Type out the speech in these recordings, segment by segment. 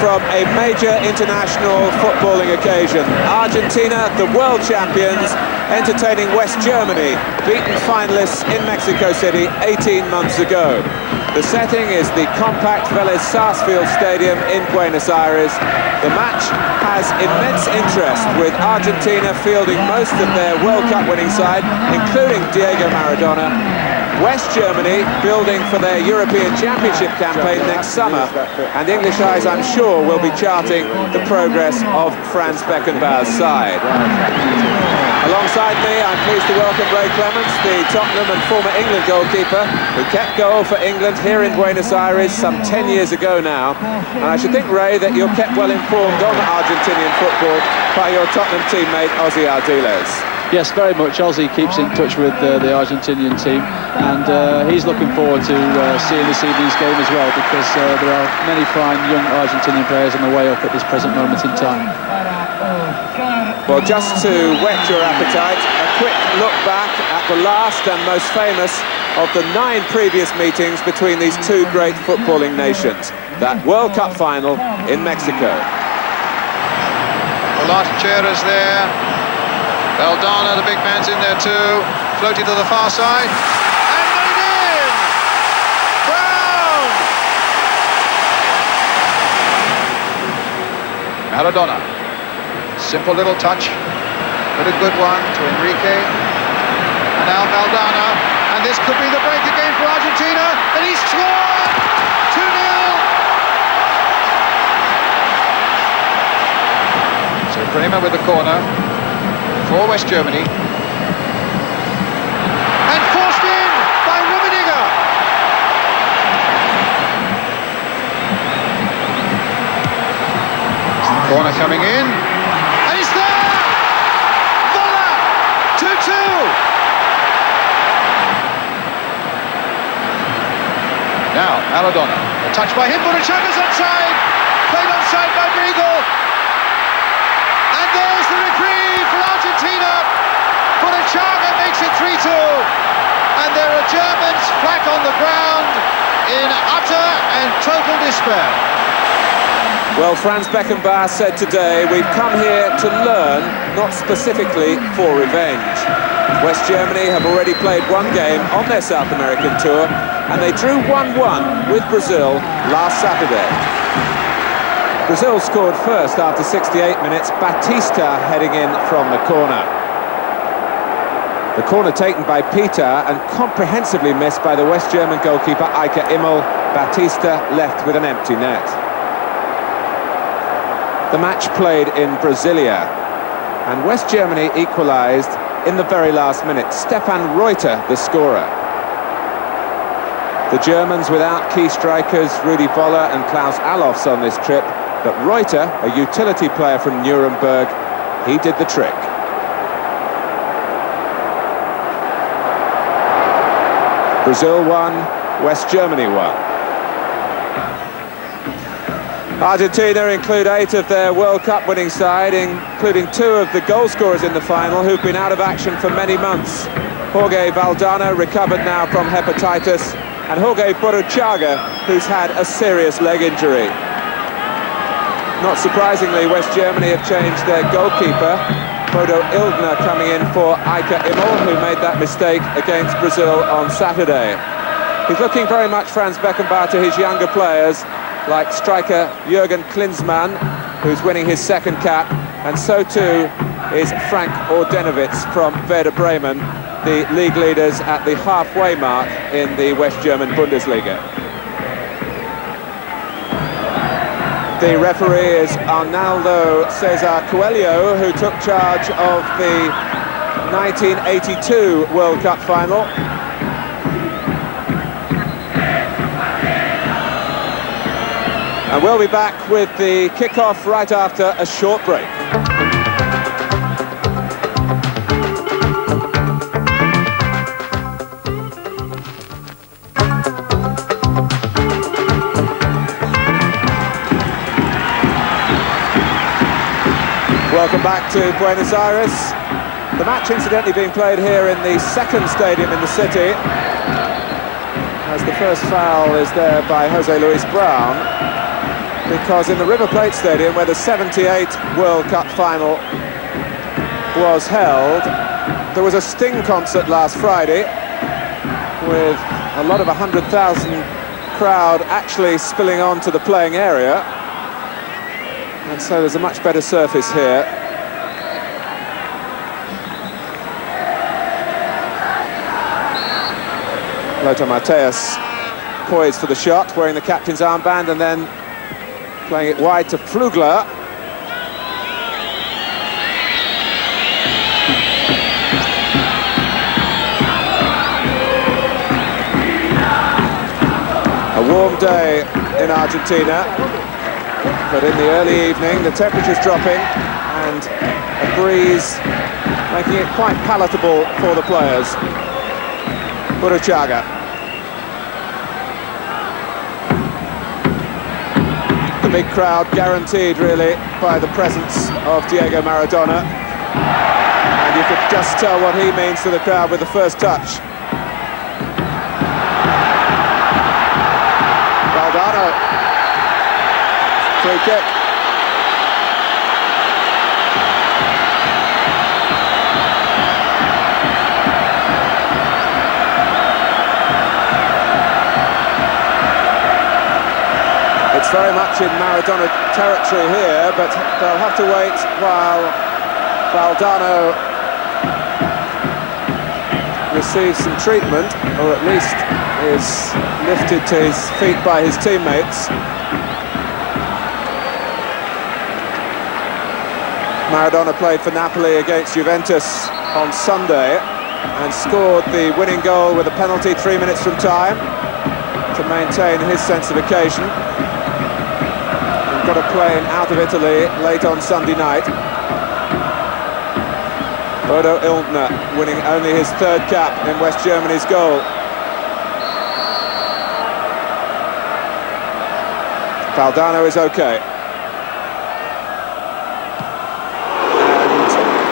from a major international footballing occasion. Argentina, the world champions, entertaining West Germany, beaten finalists in Mexico City 18 months ago. The setting is the compact Vélez Sarsfield Stadium in Buenos Aires. The match has immense interest, with Argentina fielding most of their World Cup winning side, including Diego Maradona. West Germany building for their European Championship campaign next summer, and English eyes, I'm sure, will be charting the progress of Franz Beckenbauer's side. Alongside me, I'm pleased to welcome Ray Clements, the Tottenham and former England goalkeeper, who kept goal for England here in Buenos Aires some 10 years ago now. And I should think, Ray, that you're kept well informed on Argentinian football by your Tottenham teammate, Ozzy Ardiles. Yes, very much. Ozzy keeps in touch with the Argentinian team, and he's looking forward to seeing this evening's game as well, because there are many fine young Argentinian players on the way up at this present moment in time. Well, just to whet your appetite, a quick look back at the last and most famous of the 9 previous meetings between these two great footballing nations. That World Cup final in Mexico. The last chair is there. Maradona, the big man's in there too, floating to the far side, and made in! Brown! Maradona, simple little touch, but a good one to Enrique, and now Maradona, and this could be the break again for Argentina, and he scored! 2-0! So Bremer with the corner for West Germany, and forced in by Rummenigge. Corner coming in, and it's there! Vola! 2-2! Now, Maradona, a touch by him, Burruchaga's onside, played onside by Briegel, and there's the reprieve for Argentina. Burruchaga makes it 3-2, and there are Germans flat on the ground in utter and total despair. Well, Franz Beckenbauer said today, we've come here to learn, not specifically for revenge. West Germany have already played one game on their South American tour, and they drew 1-1 with Brazil last Saturday. Brazil scored first after 68 minutes, Batista heading in from the corner. The corner taken by Peter and comprehensively missed by the West German goalkeeper Amichevole. Batista left with an empty net. The match played in Brasilia, and West Germany equalised in the very last minute. Stefan Reuter, the scorer. The Germans without key strikers Rudi Voller and Klaus Allofs on this trip, but Reuter, a utility player from Nuremberg, he did the trick. Brazil won, West Germany won. Argentina include 8 of their World Cup winning side, including 2 of the goal scorers in the final who've been out of action for many months. Jorge Valdano, recovered now from hepatitis, and Jorge Burruchaga, who's had a serious leg injury. Not surprisingly, West Germany have changed their goalkeeper, Bodo Illgner coming in for Amichevole, who made that mistake against Brazil on Saturday. He's looking very much, Franz Beckenbauer, to his younger players, like striker Jürgen Klinsmann, who's winning his 2nd cap, and so too is Frank Ordenowitz from Werder Bremen, the league leaders at the halfway mark in the West German Bundesliga. The referee is Arnaldo Cesar Coelho, who took charge of the 1982 World Cup final. And we'll be back with the kick-off right after a short break. Welcome back to Buenos Aires. The match incidentally being played here in the 2nd stadium in the city, as the first foul is there by Jose Luis Brown. because in the River Plate Stadium, where the '78 World Cup final was held, there was a Sting concert last Friday with a lot of 100,000 crowd actually spilling onto the playing area, and so there's a much better surface here. Lothar Matthäus poised for the shot, wearing the captain's armband, and then playing it wide to Flugler. A warm day in Argentina, but in the early evening the temperature's dropping and a breeze making it quite palatable for the players. Burruchaga. The big crowd guaranteed really by the presence of Diego Maradona, and you could just tell what he means to the crowd with the first touch. Free kick. It's very much in Maradona territory here, but they'll have to wait while Valdano receives some treatment, or at least is lifted to his feet by his teammates. Maradona played for Napoli against Juventus on Sunday and scored the winning goal with a penalty 3 minutes from time to maintain his sense of occasion. And got a plane out of Italy late on Sunday night. Bodo Illner winning only his third cap in West Germany's goal. Valdano is okay.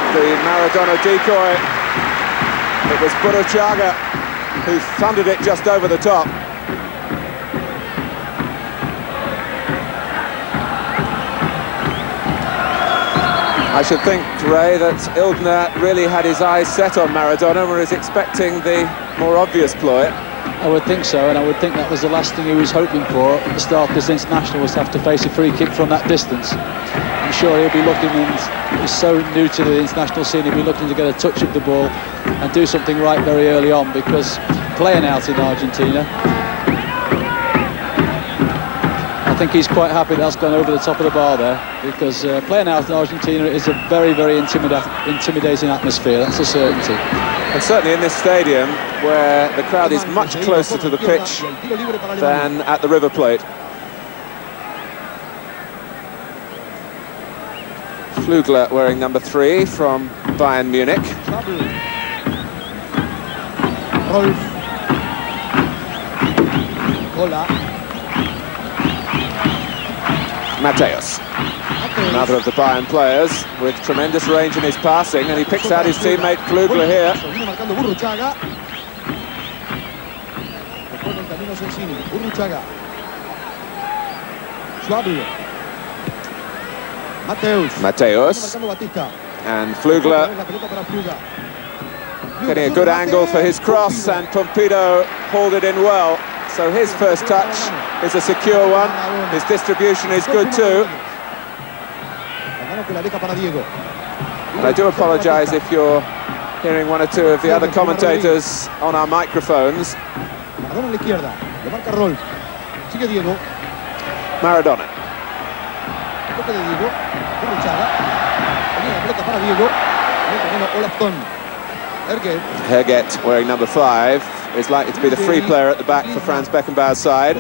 The Maradona decoy, it was Burruchaga who thundered it just over the top. I should think, Ray, that Ildner really had his eyes set on Maradona, whereas expecting the more obvious ploy. I would think so, and I would think that was the last thing he was hoping for at the start of this international, was to have to face a free kick from that distance. I'm sure he'll be looking, and he's so new to the international scene, he'll be looking to get a touch of the ball and do something right very early on, because playing out in Argentina, I think he's quite happy that's gone over the top of the bar there, because playing out in Argentina is a very, very intimidating atmosphere, that's a certainty. And certainly in this stadium, where the crowd is much closer to the pitch than at the River Plate. Flugler wearing number 3 from Bayern Munich. Matthäus, another of the Bayern players with tremendous range in his passing, and he picks out his teammate Flugler here. Matthäus and Flugler getting a good angle for his cross, and Pumpido hauled it in well. So his first touch is a secure one. His distribution is good too. And I do apologise if you're hearing one or two of the other commentators on our microphones. Maradona. Herget, wearing number 5, is likely to be the free player at the back for Franz Beckenbauer's side.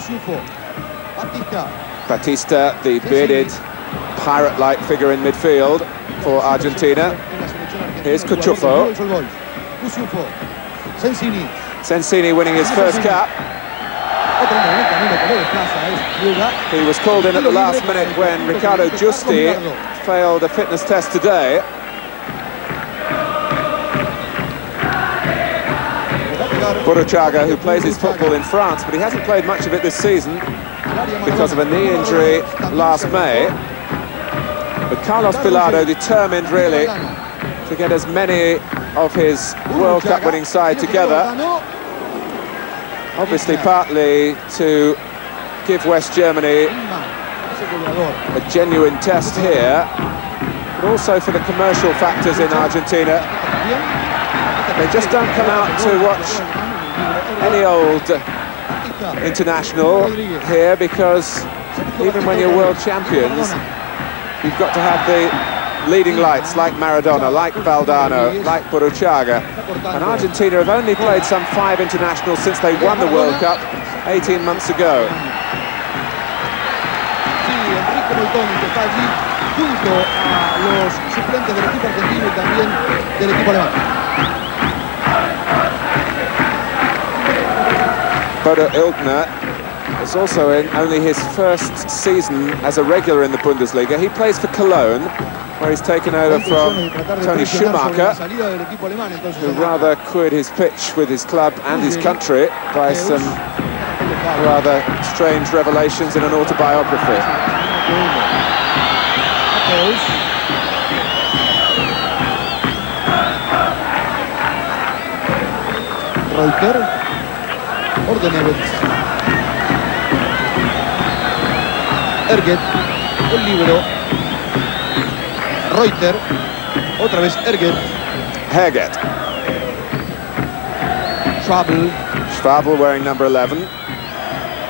Batista, the bearded, pirate-like figure in midfield for Argentina. Here's Cuchufo. Sensini winning his first cap. He was called in at the last minute when Ricardo Giusti failed a fitness test today. Burruchaga, who plays his football in France, but he hasn't played much of it this season, because of a knee injury last May. But Carlos Bilardo determined, really, to get as many of his World Cup winning side together. Obviously, partly to give West Germany a genuine test here, but also for the commercial factors in Argentina. They just don't come out to watch any old international here, because even when you're world champions, you've got to have the leading lights like Maradona, like Valdano, like Burruchaga. And Argentina have only played some 5 internationals since they won the World Cup 18 months ago. Bodo Illgner is also in only his first season as a regular in the Bundesliga. He plays for Cologne, where he's taken over from Toni Schumacher, who rather queered his pitch with his club and his country by some rather strange revelations in an autobiography. Reuter, Ordenevez, Erget, el libero, Reuter, otra vez Erget, Herget. Schwabel wearing number 11.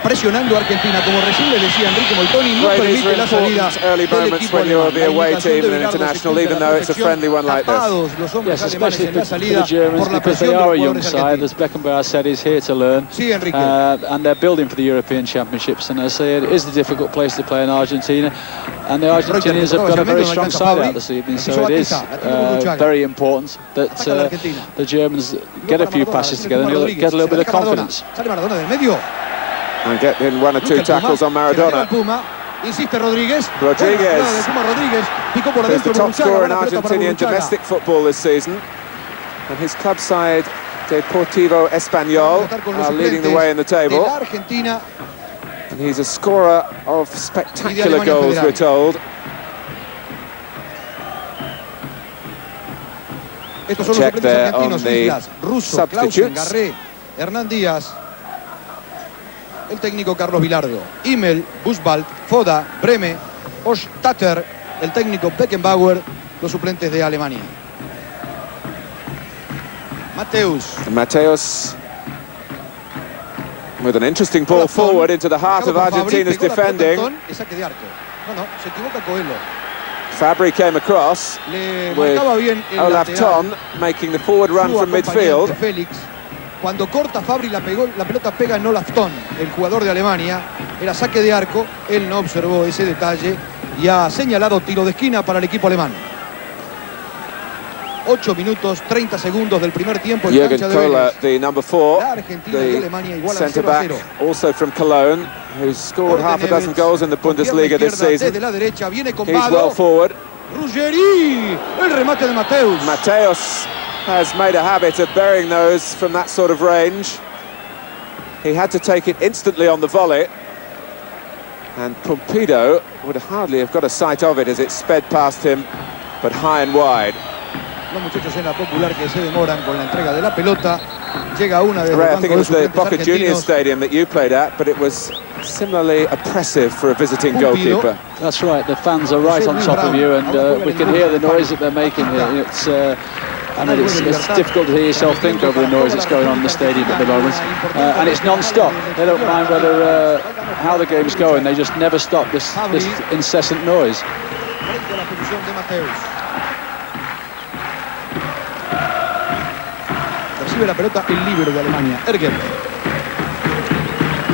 Presionando a Argentina, como recién le decía Enrique Moltoni, no permite la salida early del moments equipo when you're alemán. the away team in an international, even though it's a friendly one like this. Los hombres Yes, alemanes especially en la for salida the Germans, por la because they presión de are a los young jugadores side. As argentinos. Beckenbauer said, he's here to learn. Sí, Enrique. And they're building for the European Championships, and I say it is a difficult place to play in Argentina, and the Argentinians have got a very strong side out this evening, so it is very important that the Germans get a few passes together and get a little bit of confidence. Sale Maradona del medio. And get in 1 or 2 tackles on Maradona. Insiste Rodríguez. Rodríguez, Picó por who's the adentro top scorer in Burruchaga, la pelota para Argentinian Burruchaga. domestic football this season. And his club side, Deportivo Español, are leading the way in the table. Argentina. And he's a scorer of spectacular goals, we're told. Estos son los Check suplentes there argentinos: on the Islas, Russo, Clausen, substitutes. Garré, Hernán Díaz, el técnico Carlos Bilardo, Immel, Buswald, Foda, Breme, Ostatter, el técnico Beckenbauer, los suplentes de Alemania. Mateus with an interesting ball forward into the heart of Argentina's defending. Se equivoca Coelho. Fabri came across with Olaf Thon making the forward run from midfield. Cuando corta Fabri, la pelota pega en Olaf Thon, el jugador de Alemania. Era saque de arco, él no observó ese detalle y ha señalado tiro de esquina para el equipo alemán. 8 minutos, 30 segundos del primer tiempo. Jürgen Kohler, the number 4, the centre-back, also from Cologne, who's scored half a dozen goals in the Bundesliga this season. He's well forward. Ruggeri, el remate de Mateus. Mateus has made a habit of burying those from that sort of range. He had to take it instantly on the volley, and Pumpido would hardly have got a sight of it as it sped past him, but high and wide. Los muchachos en la Popular que se demoran con la entrega de la pelota. Llega una de Ray, I think it was the Boca Juniors Stadium that you played at, but it was similarly oppressive for a visiting goalkeeper. That's right, the fans are right on top of you, and we can hear the noise that they're making here. It's difficult to hear yourself think over the noise that's going on in the stadium at the moment. And it's non-stop. They don't mind whether how the game's going, they just never stop this incessant noise. La pelota el líbero de Alemania, Erget.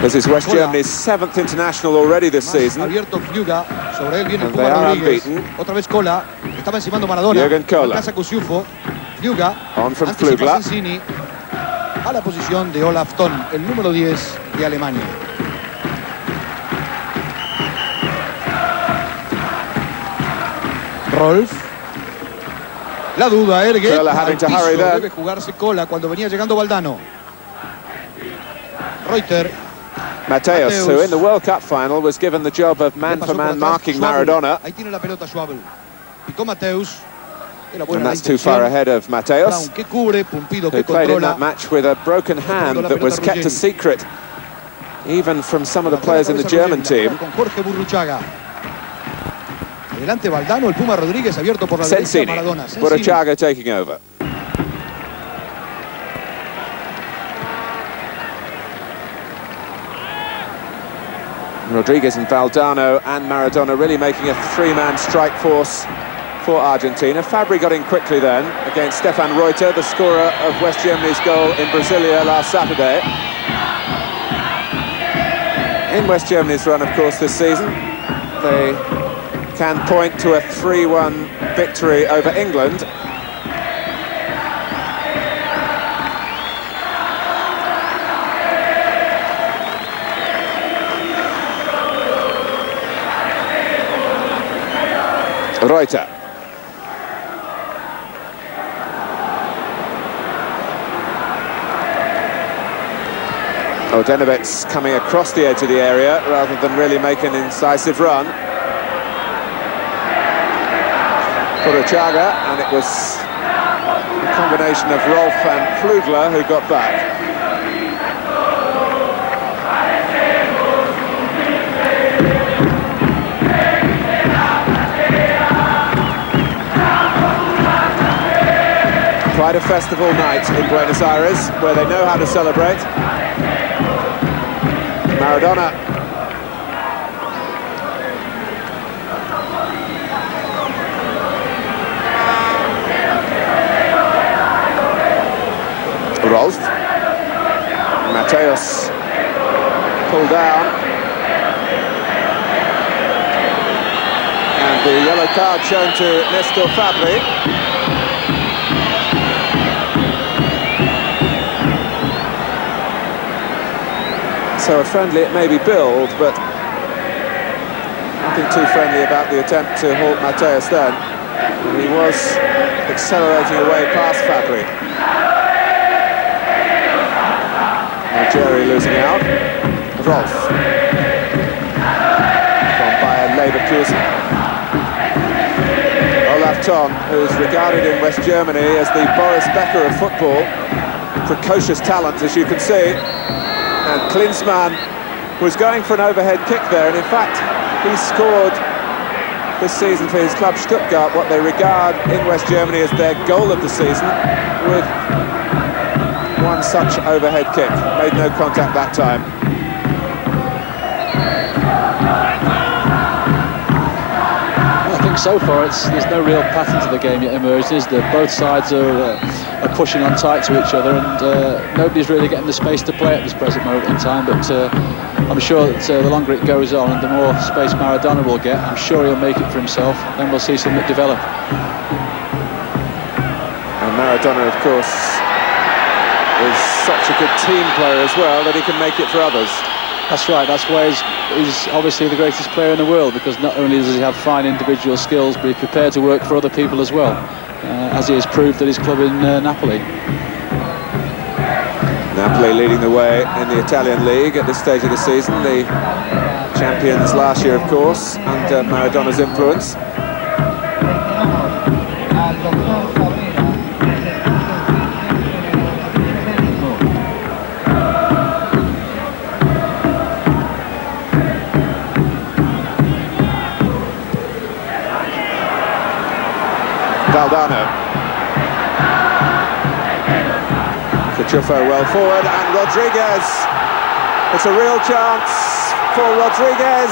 This is West Germany's 7th international already this season. Abierto Fluga, sobre él viene And they are unbeaten. Otra vez Cola, estaba encimando Maradona. Jürgen Kohler. Casa Cusufo, Fluga, On from Flugler. Sensini, a la posición de Olaf Thon, el número 10 de Alemania. Rolf. La duda, Erget, debe jugarse Cola cuando venía llegando Valdano. Reuter, Mateos, who in the World Cup final was given the job of man-for-man marking Maradona. Ahí tiene la pelota Schwabel. Picó Mateus. And that's too far ahead of Mateos, who played in that match with a broken hand that was kept a secret, even from some of the players in the German team. Adelante Valdano, el Puma Rodríguez abierto por la derecha, Maradona. Burruchaga taking over. Rodriguez and Valdano and Maradona really making a three-man strike force for Argentina. Fabri got in quickly then against Stefan Reuter, the scorer of West Germany's goal in Brasilia last Saturday. In West Germany's run, of course, this season, they can point to a 3-1 victory over England. Reuter. Odenovic's coming across the edge of the area rather than really make an incisive run. Burruchaga, and it was a combination of Rolf and Klugler who got back. Quite a festival night in Buenos Aires, where they know how to celebrate. Maradona. Rolf. Mateos pulled down. And the yellow card shown to Nestor Fabri. So a friendly it may be billed, but nothing too friendly about the attempt to halt Mateos then. And he was accelerating away past Fabri. Jerry losing out. Rolf from Bayer Leverkusen. Olaf Thon, who's regarded in West Germany as the Boris Becker of football. Precocious talent, as you can see. And Klinsmann was going for an overhead kick there, and in fact he scored this season for his club Stuttgart what they regard in West Germany as their goal of the season, with one such overhead kick. Made no contact that time. I think so far there's no real pattern to the game yet emerged, is there? Both sides are pushing on tight to each other, and nobody's really getting the space to play at this present moment in time, but I'm sure that the longer it goes on and the more space Maradona will get, I'm sure he'll make it for himself, and we'll see something develop. And Maradona, of course, is such a good team player as well that he can make it for others. That's right, that's why he's obviously the greatest player in the world, because not only does he have fine individual skills, but he's prepared to work for other people as well, as he has proved at his club in Napoli. Napoli leading the way in the Italian league at this stage of the season, the champions last year, of course, under Maradona's influence. Valdano. Cuchufo well forward, and Rodriguez. It's a real chance for Rodriguez.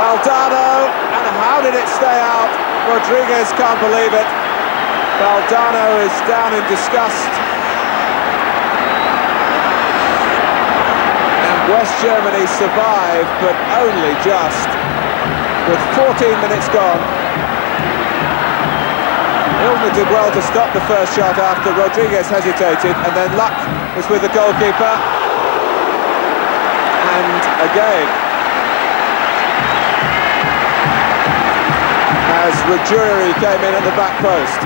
Valdano, and how did it stay out? Rodriguez can't believe it. Valdano is down in disgust. And West Germany survived, but only just, with 14 minutes gone. Milner did well to stop the first shot after Rodriguez hesitated, and then luck was with the goalkeeper. And again, as Ruggieri came in at the back post.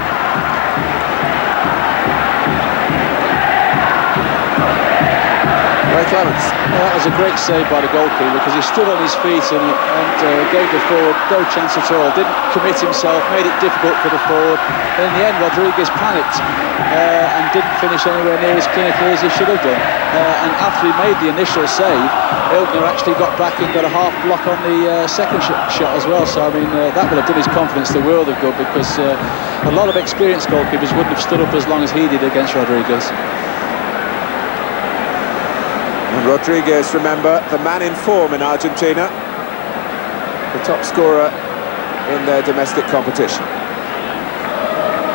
Ray Clements. Well, that was a great save by the goalkeeper because he stood on his feet and gave the forward no chance at all. Didn't commit himself, made it difficult for the forward. But in the end, Rodriguez panicked and didn't finish anywhere near as clinically as he should have done. And after he made the initial save, Ilkner actually got back and got a half block on the second shot as well. So I mean, that would have done his confidence the world of good because a lot of experienced goalkeepers wouldn't have stood up as long as he did against Rodriguez. And Rodriguez, remember, the man in form in Argentina, the top scorer in their domestic competition.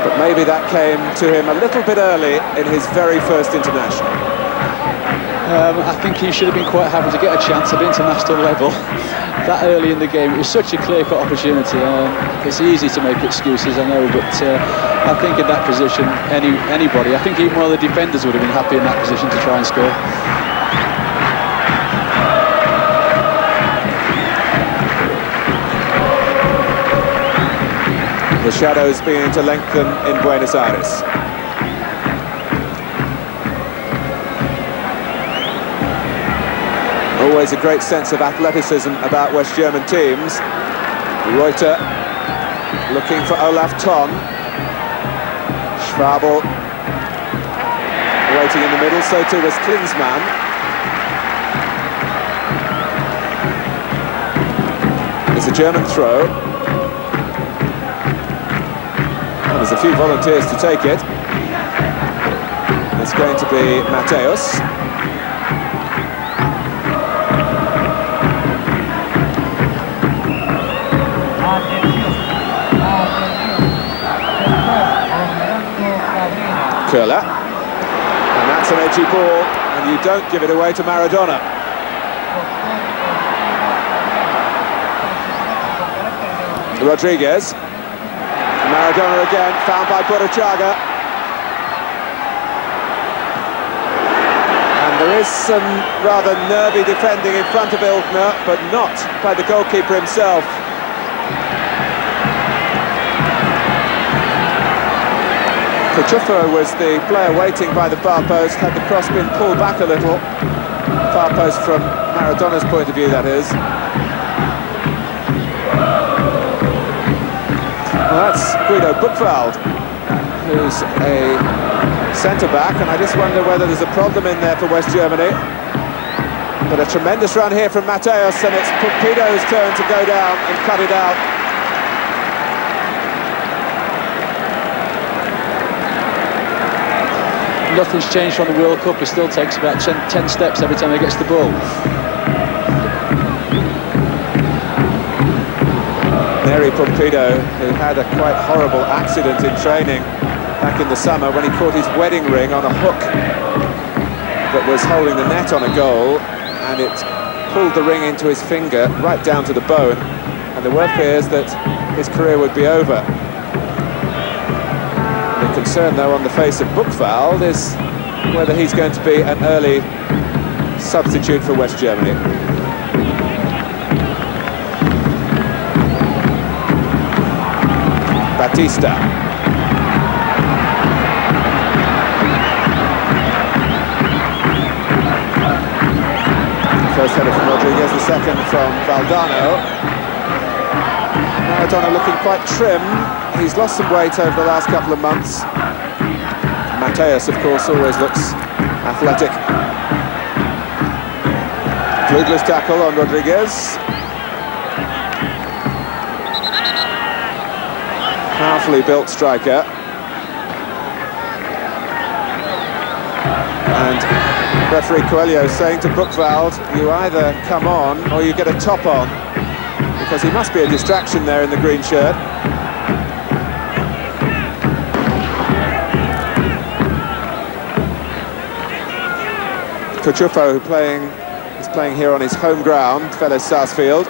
But maybe that came to him a little bit early in his very first international. I think he should have been quite happy to get a chance at international level that early in the game. It was such a clear-cut opportunity. It's easy to make excuses, I know, but I think in that position, anybody, I think even one of the defenders would have been happy in that position to try and score. The shadows beginning to lengthen in Buenos Aires. Always a great sense of athleticism about West German teams. Reuter looking for Olaf Thon. Schwabel waiting in the middle, so too was Klinsmann. It's a German throw. Well, there's a few volunteers to take it. It's going to be Mateus. Köhler. And that's an edgy ball, and you don't give it away to Maradona. Rodriguez. Maradona again, found by Burruchaga. And there is some rather nervy defending in front of Ilkner, but not by the goalkeeper himself. Cuchufo was the player waiting by the far post. Had the cross been pulled back a little, far post from Maradona's point of view, that is. Well, that's Guido Buchwald, who's a centre-back, and I just wonder whether there's a problem in there for West Germany. But a tremendous run here from Mateus, and it's Pompido's turn to go down and cut it out. Nothing's changed from the World Cup. He still takes about 10 steps every time he gets the ball. Neri Pompido, who had a quite horrible accident in training back in the summer when he caught his wedding ring on a hook that was holding the net on a goal, and it pulled the ring into his finger right down to the bone, and there were fears that his career would be over. The concern, though, on the face of Buchwald is whether he's going to be an early substitute for West Germany. Batista. First header from Rodriguez, the second from Valdano. Maradona looking quite trim. He's lost some weight over the last couple of months. Mateus, of course, always looks athletic. Flugler's tackle on Rodriguez. Powerfully built striker. And referee Coelho saying to Buchwald, you either come on or you get a top on, because he must be a distraction there in the green shirt. Cuchufo, is playing here on his home ground, fellow Sarsfield.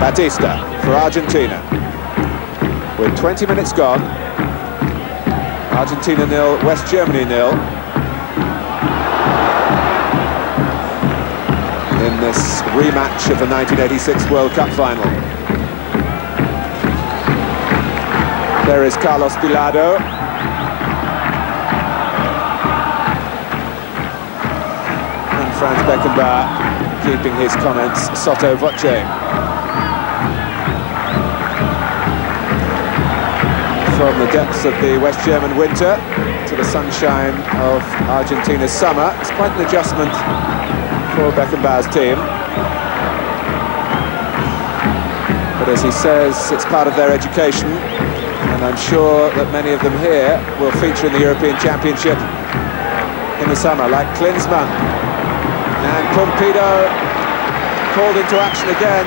Batista for Argentina. With 20 minutes gone, Argentina 0, West Germany 0. In this rematch of the 1986 World Cup final. There is Carlos Bilardo. And Franz Beckenbauer keeping his comments sotto voce. From the depths of the West German winter to the sunshine of Argentina's summer. It's quite an adjustment for Beckenbauer's team. But as he says, it's part of their education, and I'm sure that many of them here will feature in the European Championship in the summer, like Klinsmann. And Pumpido called into action again.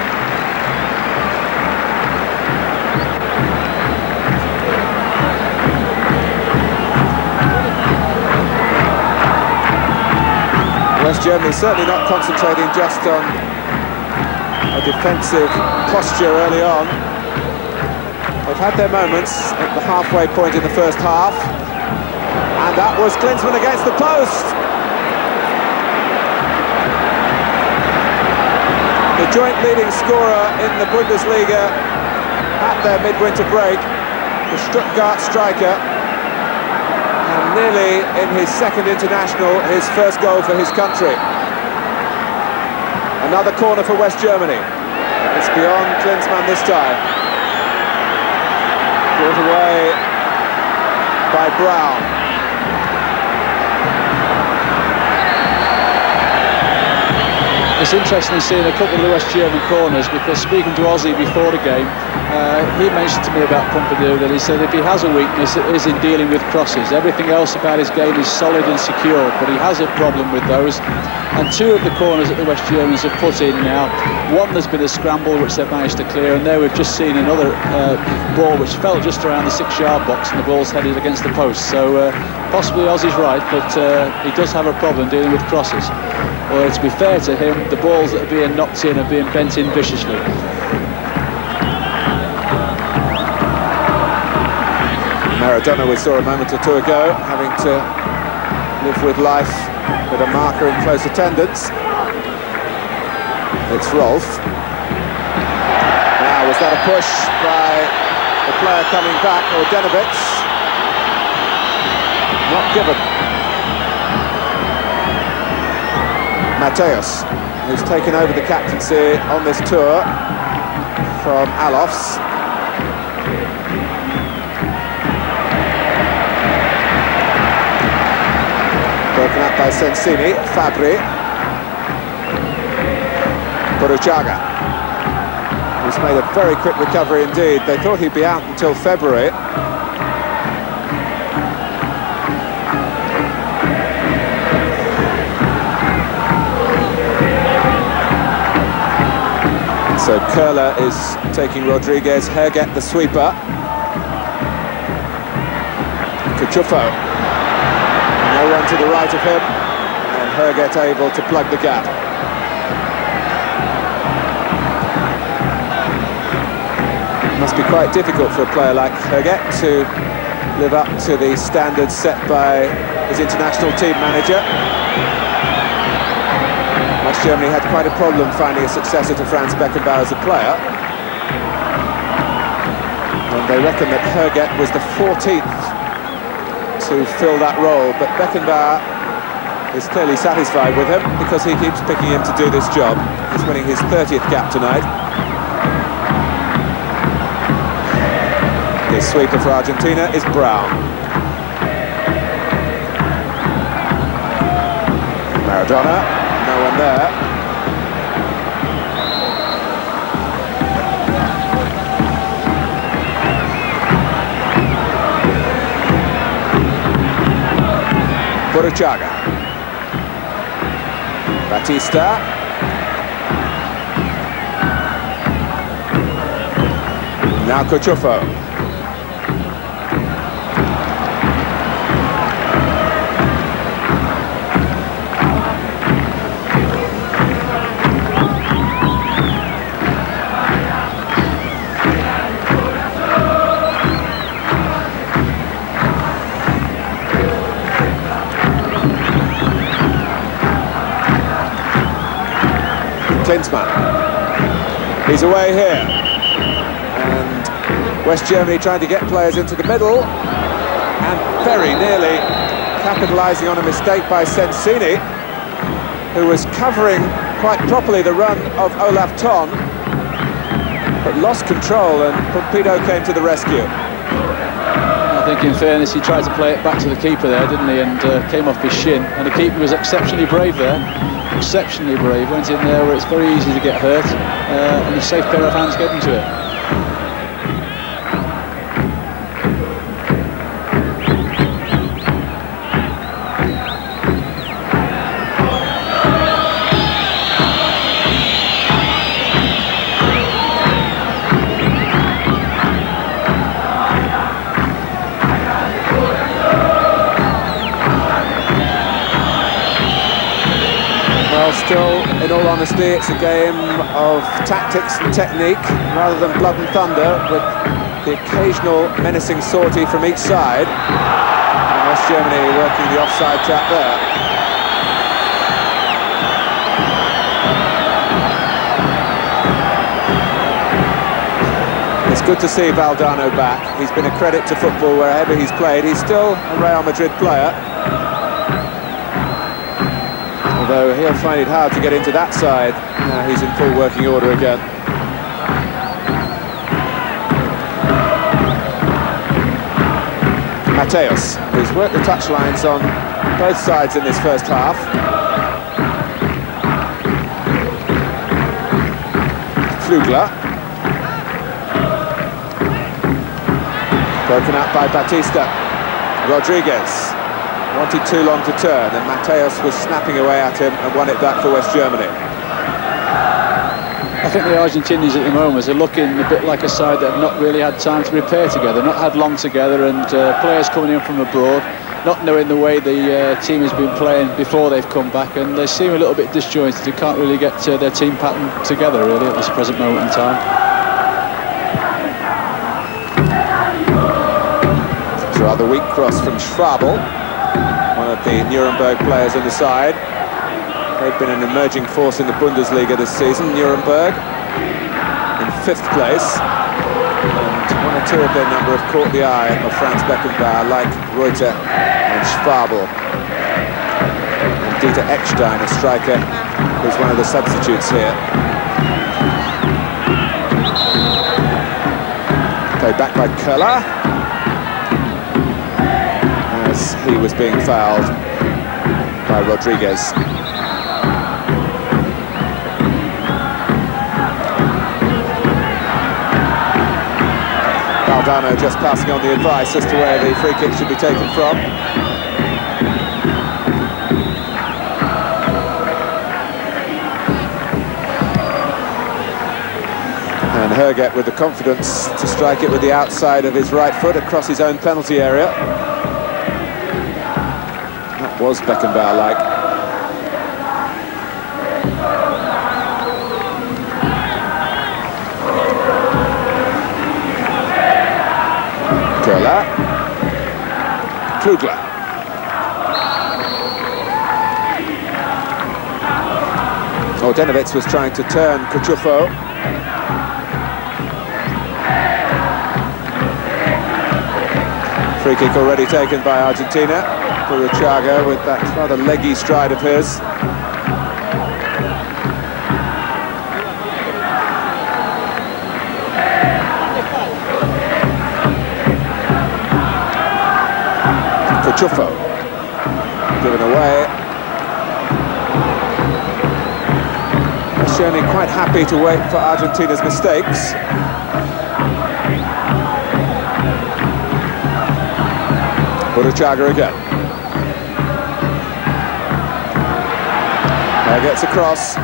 West Germany certainly not concentrating just on a defensive posture early on. They've had their moments at the halfway point in the first half. And that was Klinsmann against the post. The joint leading scorer in the Bundesliga at their midwinter break, the Stuttgart striker. And nearly in his second international, his first goal for his country. Another corner for West Germany. It's beyond Klinsmann this time. Brought away by Brown. It's interesting seeing a couple of the West German corners, because speaking to Ozzy before the game, he mentioned to me about Pompidou that he said if he has a weakness, it is in dealing with crosses. Everything else about his game is solid and secure, but he has a problem with those. And two of the corners that the West Germans have put in now, one there's been a scramble which they've managed to clear, and there we've just seen another ball which fell just around the 6-yard box, and the ball's headed against the post. So possibly Ozzy's right, but he does have a problem dealing with crosses. Well, to be fair to him, the balls that are being knocked in are being bent in viciously. Maradona, we saw a moment or two ago, having to live with life with a marker in close attendance. It's Rolf. Now, was that a push by the player coming back, or Denovitz? Not given. Mateus, who's taken over the captaincy on this tour from Alofs. Broken up by Sensini. Fabri. Burruchaga, who's made a very quick recovery indeed. They thought he'd be out until February. So Köhler is taking Rodriguez, Herget the sweeper. Cuchufo, no one to the right of him, and Herget able to plug the gap. It must be quite difficult for a player like Herget to live up to the standards set by his international team manager. West Germany had quite a problem finding a successor to Franz Beckenbauer as a player. And they reckon that Herget was the 14th to fill that role, but Beckenbauer is clearly satisfied with him because he keeps picking him to do this job. He's winning his 30th cap tonight. His sweeper for Argentina is Brown. Maradona. No one there. Burruchaga. Batista. Now Cuchufo. Klinsmann. He's away here. And West Germany trying to get players into the middle, and very nearly capitalising on a mistake by Sensini, who was covering quite properly the run of Olaf Thon, but lost control, and Pompido came to the rescue. I think in fairness he tried to play it back to the keeper there, didn't he, and came off his shin, and the keeper was exceptionally brave there, exceptionally brave, went in there where it's very easy to get hurt, and a safe pair of hands getting to it. Still, in all honesty, it's a game of tactics and technique rather than blood and thunder, with the occasional menacing sortie from each side. And West Germany working the offside trap there. It's good to see Valdano back. He's been a credit to football wherever he's played. He's still a Real Madrid player, although he'll find it hard to get into that side now he's in full working order again. Mateus, who's worked the touchlines on both sides in this first half. Flugler. Broken up by Batista. Rodriguez wanted too long to turn, and Mateus was snapping away at him and won it back for West Germany. I think the Argentinians at the moment are looking a bit like a side that have not really had time to prepare together, not had long together, and players coming in from abroad, not knowing the way the team has been playing before they've come back, and they seem a little bit disjointed. They can't really get their team pattern together really at this present moment in time. It's a rather weak cross from Schwabel, one of the Nuremberg players in the side. They've been an emerging force in the Bundesliga this season. Nuremberg in 5th place, and one or two of their number have caught the eye of Franz Beckenbauer, like Reuter and Schwabel. And Dieter Eckstein, a striker, who's one of the substitutes here. Played back by Köhler, as he was being fouled by Rodriguez. Valdano just passing on the advice as to where the free kick should be taken from. And Herget with the confidence to strike it with the outside of his right foot across his own penalty area. That was Beckenbauer-like. Köhler. Flugler. Ordenovitz was trying to turn Kuchufo. Free kick already taken by Argentina. Burruchaga with that rather leggy stride of his. Kuchufo given away. Certainly quite happy to wait for Argentina's mistakes. Burruchaga again. Now gets across.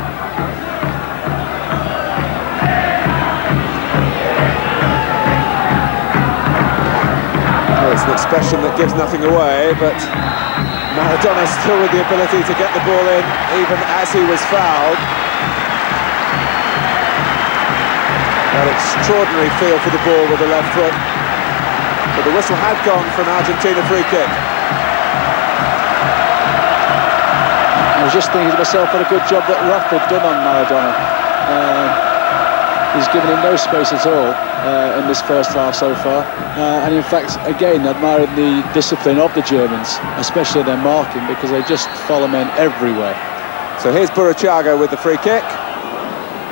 It's an expression that gives nothing away, but Maradona still with the ability to get the ball in, even as he was fouled. That extraordinary feel for the ball with the left foot. But the whistle had gone for an Argentina free kick. I was just thinking to myself what a good job that ref had done on Maradona. he's given him no space at all in this first half so far. And in fact, again, admiring the discipline of the Germans, especially their marking, because they just follow men everywhere. So here's Burruchaga with the free kick.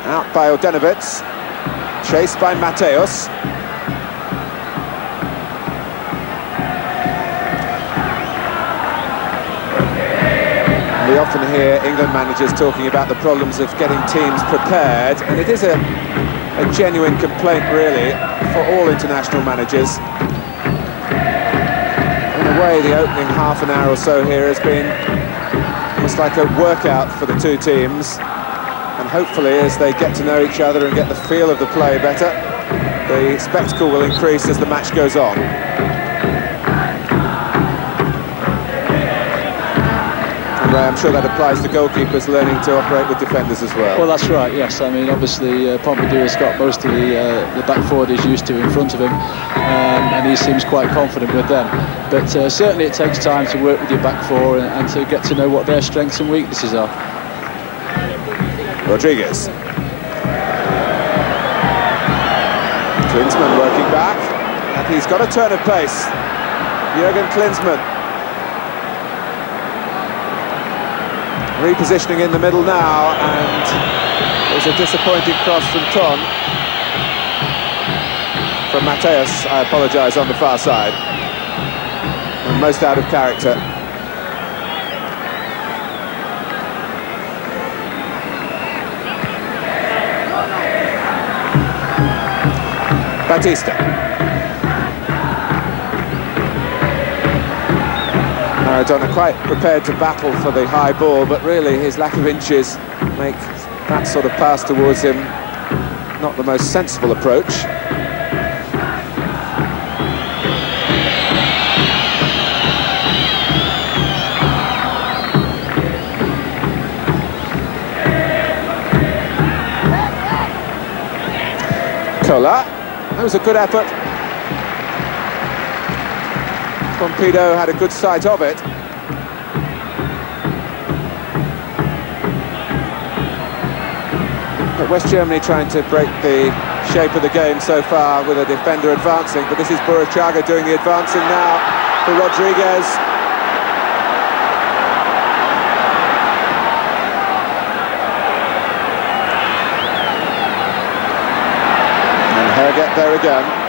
Out by Odenovitz. Chased by Mateos. We often hear England managers talking about the problems of getting teams prepared, and it is a genuine complaint, really, for all international managers. In a way, the opening half an hour or so here has been almost like a workout for the two teams, and hopefully, as they get to know each other and get the feel of the play better, the spectacle will increase as the match goes on. I'm sure that applies to goalkeepers learning to operate with defenders as well. Well, that's right, yes. I mean, obviously, Pompidou has got most of the back forward he's used to in front of him, and he seems quite confident with them. But certainly it takes time to work with your back four and to get to know what their strengths and weaknesses are. Rodriguez. Klinsmann working back, and he's got a turn of pace. Jürgen Klinsmann. Repositioning in the middle now, and there's a disappointing cross from Ton. From Mateos, I apologise, on the far side. And most out of character. Batista. Maradona quite prepared to battle for the high ball, but really his lack of inches make that sort of pass towards him not the most sensible approach. Kola, that was a good effort. Pompidou had a good sight of it. But West Germany trying to break the shape of the game so far with a defender advancing, but this is Burruchaga doing the advancing now for Rodriguez. And Herget there again.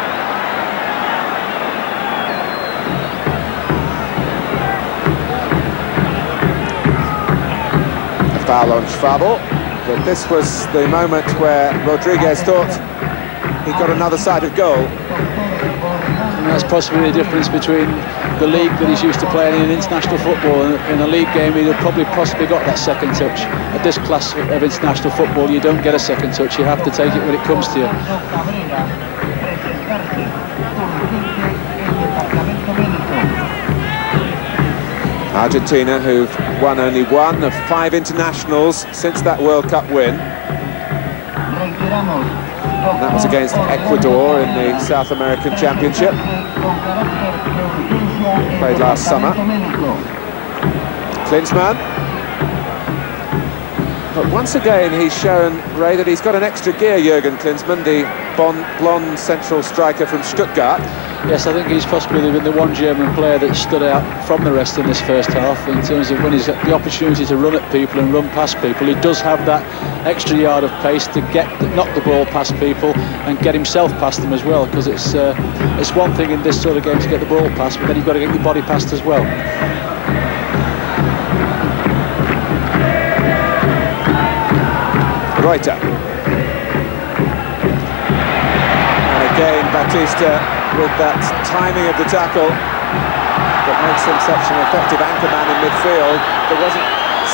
Foul on Schwabel, but this was the moment where Rodriguez thought he got another sight of goal. And that's possibly the difference between the league that he's used to playing in international football. In a league game, he'd have probably possibly got that second touch. At this class of international football, you don't get a second touch. You have to take it when it comes to you. Argentina, who've won only one of 5 internationals since that World Cup win. That was against Ecuador in the South American Championship. Played last summer. Klinsmann. But once again, he's shown, Ray, that he's got an extra gear, Jürgen Klinsmann, the blonde central striker from Stuttgart. Yes, I think he's possibly been the one German player that stood out from the rest in this first half in terms of when he's got the opportunity to run at people and run past people. He does have that extra yard of pace to knock the ball past people and get himself past them as well, because it's one thing in this sort of game to get the ball past, but then you've got to get your body past as well. Reuter. And again, Batista with that timing of the tackle that makes him such an effective anchorman in midfield. There wasn't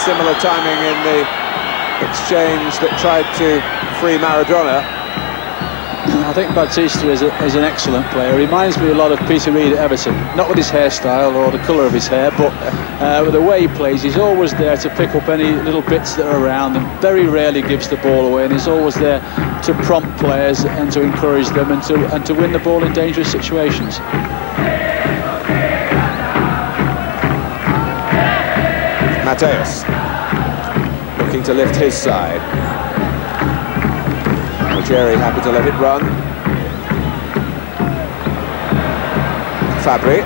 similar timing in the exchange that tried to free Maradona. I think Batista is an excellent player. He reminds me a lot of Peter Reid at Everton, not with his hairstyle or the colour of his hair, but with the way he plays. He's always there to pick up any little bits that are around and very rarely gives the ball away, and he's always there to prompt players and to encourage them and to win the ball in dangerous situations. Mateos looking to lift his side. Algeri happy to let it run. Fabri.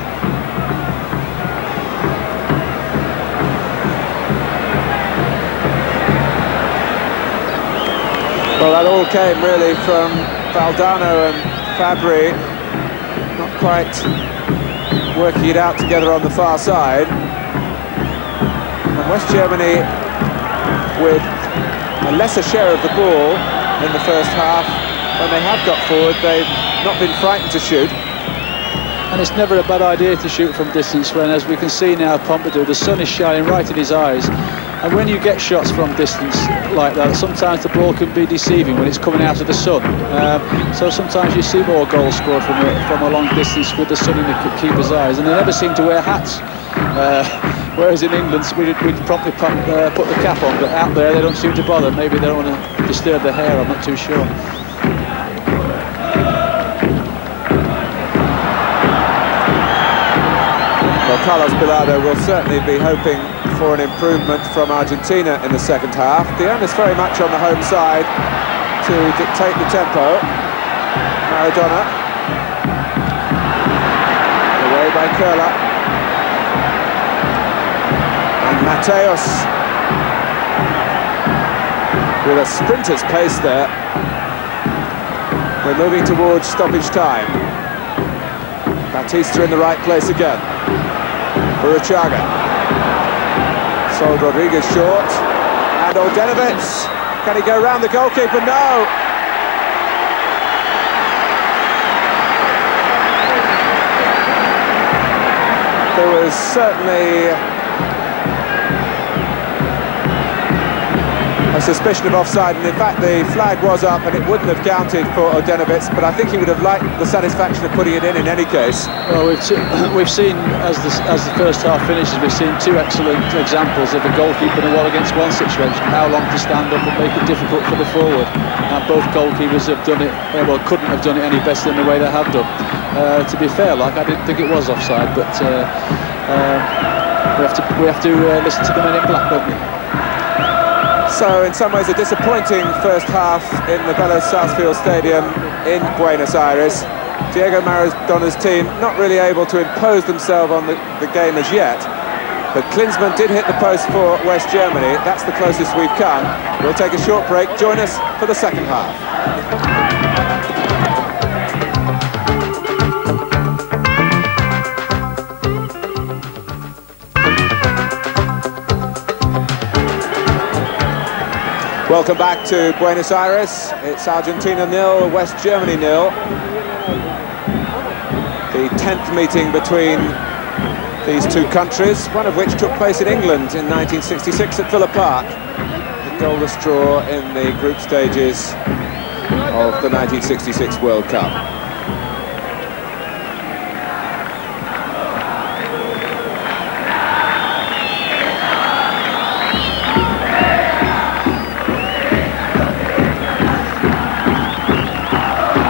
Well, that all came really from Valdano and Fabri, not quite working it out together on the far side. And West Germany, with a lesser share of the ball in the first half, when they have got forward, they've not been frightened to shoot. And it's never a bad idea to shoot from distance when, as we can see now, Pompidou, the sun is shining right in his eyes. And when you get shots from distance like that, sometimes the ball can be deceiving when it's coming out of the sun. So sometimes you see more goals scored from a long distance with the sun in the keeper's eyes, and they never seem to wear hats. Whereas in England, we'd promptly put the cap on, but out there they don't seem to bother. Maybe they don't want to disturb their hair, I'm not too sure. Well, Carlos Bilardo will certainly be hoping for an improvement from Argentina in the second half. The onus very much on the home side to dictate the tempo. Maradona. Away by Curler. And Mateos with a sprinter's pace there. We're moving towards stoppage time. Batista in the right place again. Uruchaga. Sold Rodriguez short. And Oldenovitz. Can he go round the goalkeeper? No! There was certainly a suspicion of offside, and in fact the flag was up and it wouldn't have counted for Oldenovitz, but I think he would have liked the satisfaction of putting it in any case. Well, we've seen, as the first half finishes, we've seen two excellent examples of a goalkeeper in a 1-against-1 situation, how long to stand up and make it difficult for the forward. And both goalkeepers have done it, well, couldn't have done it any better than the way they have done. To be fair, I didn't think it was offside, but we have to listen to the men in black, don't we? So, in some ways, a disappointing first half in the Vélez Sarsfield Stadium in Buenos Aires. Diego Maradona's team not really able to impose themselves on the game as yet. But Klinsmann did hit the post for West Germany. That's the closest we've come. We'll take a short break. Join us for the second half. Welcome back to Buenos Aires. It's Argentina 0, West Germany 0. The 10th meeting between these two countries, one of which took place in England in 1966 at Villa Park. The goalless draw in the group stages of the 1966 World Cup.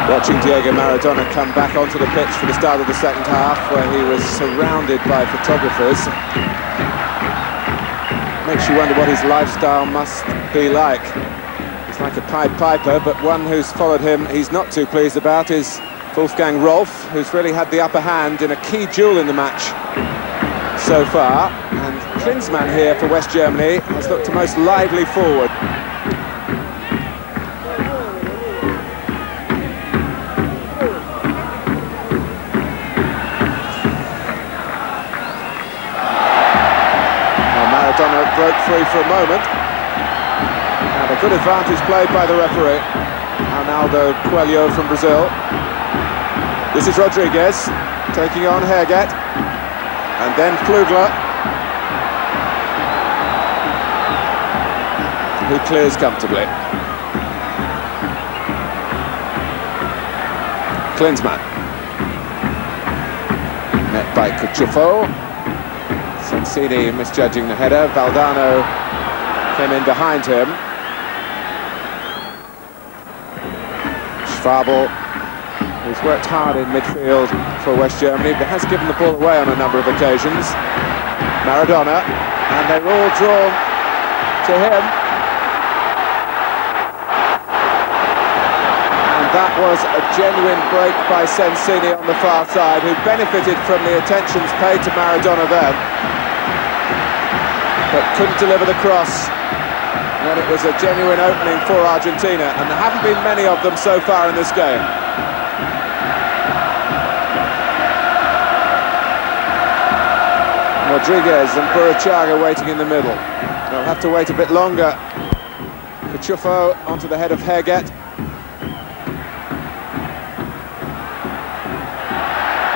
Watching Diego Maradona come back onto the pitch for the start of the second half, where he was surrounded by photographers. Makes you wonder what his lifestyle must be like. He's like a Pied Piper, but one who's followed him he's not too pleased about is Wolfgang Rolf, who's really had the upper hand in a key duel in the match so far. And Klinsmann here for West Germany has looked most lively forward. Broke free for a moment, and a good advantage played by the referee, Arnaldo Coelho from Brazil. This is Rodriguez taking on Herget, and then Flugler, who clears comfortably. Klinsmann, met by Cuchufo. Sensini misjudging the header. Valdano came in behind him. Schwabel, who's worked hard in midfield for West Germany, but has given the ball away on a number of occasions. Maradona, and they're all drawn to him. That was a genuine break by Sensini on the far side, who benefited from the attentions paid to Maradona then, but couldn't deliver the cross when it was a genuine opening for Argentina, and there haven't been many of them so far in this game. Rodriguez and Burruchaga waiting in the middle. They'll have to wait a bit longer. Caciuffo onto the head of Herget.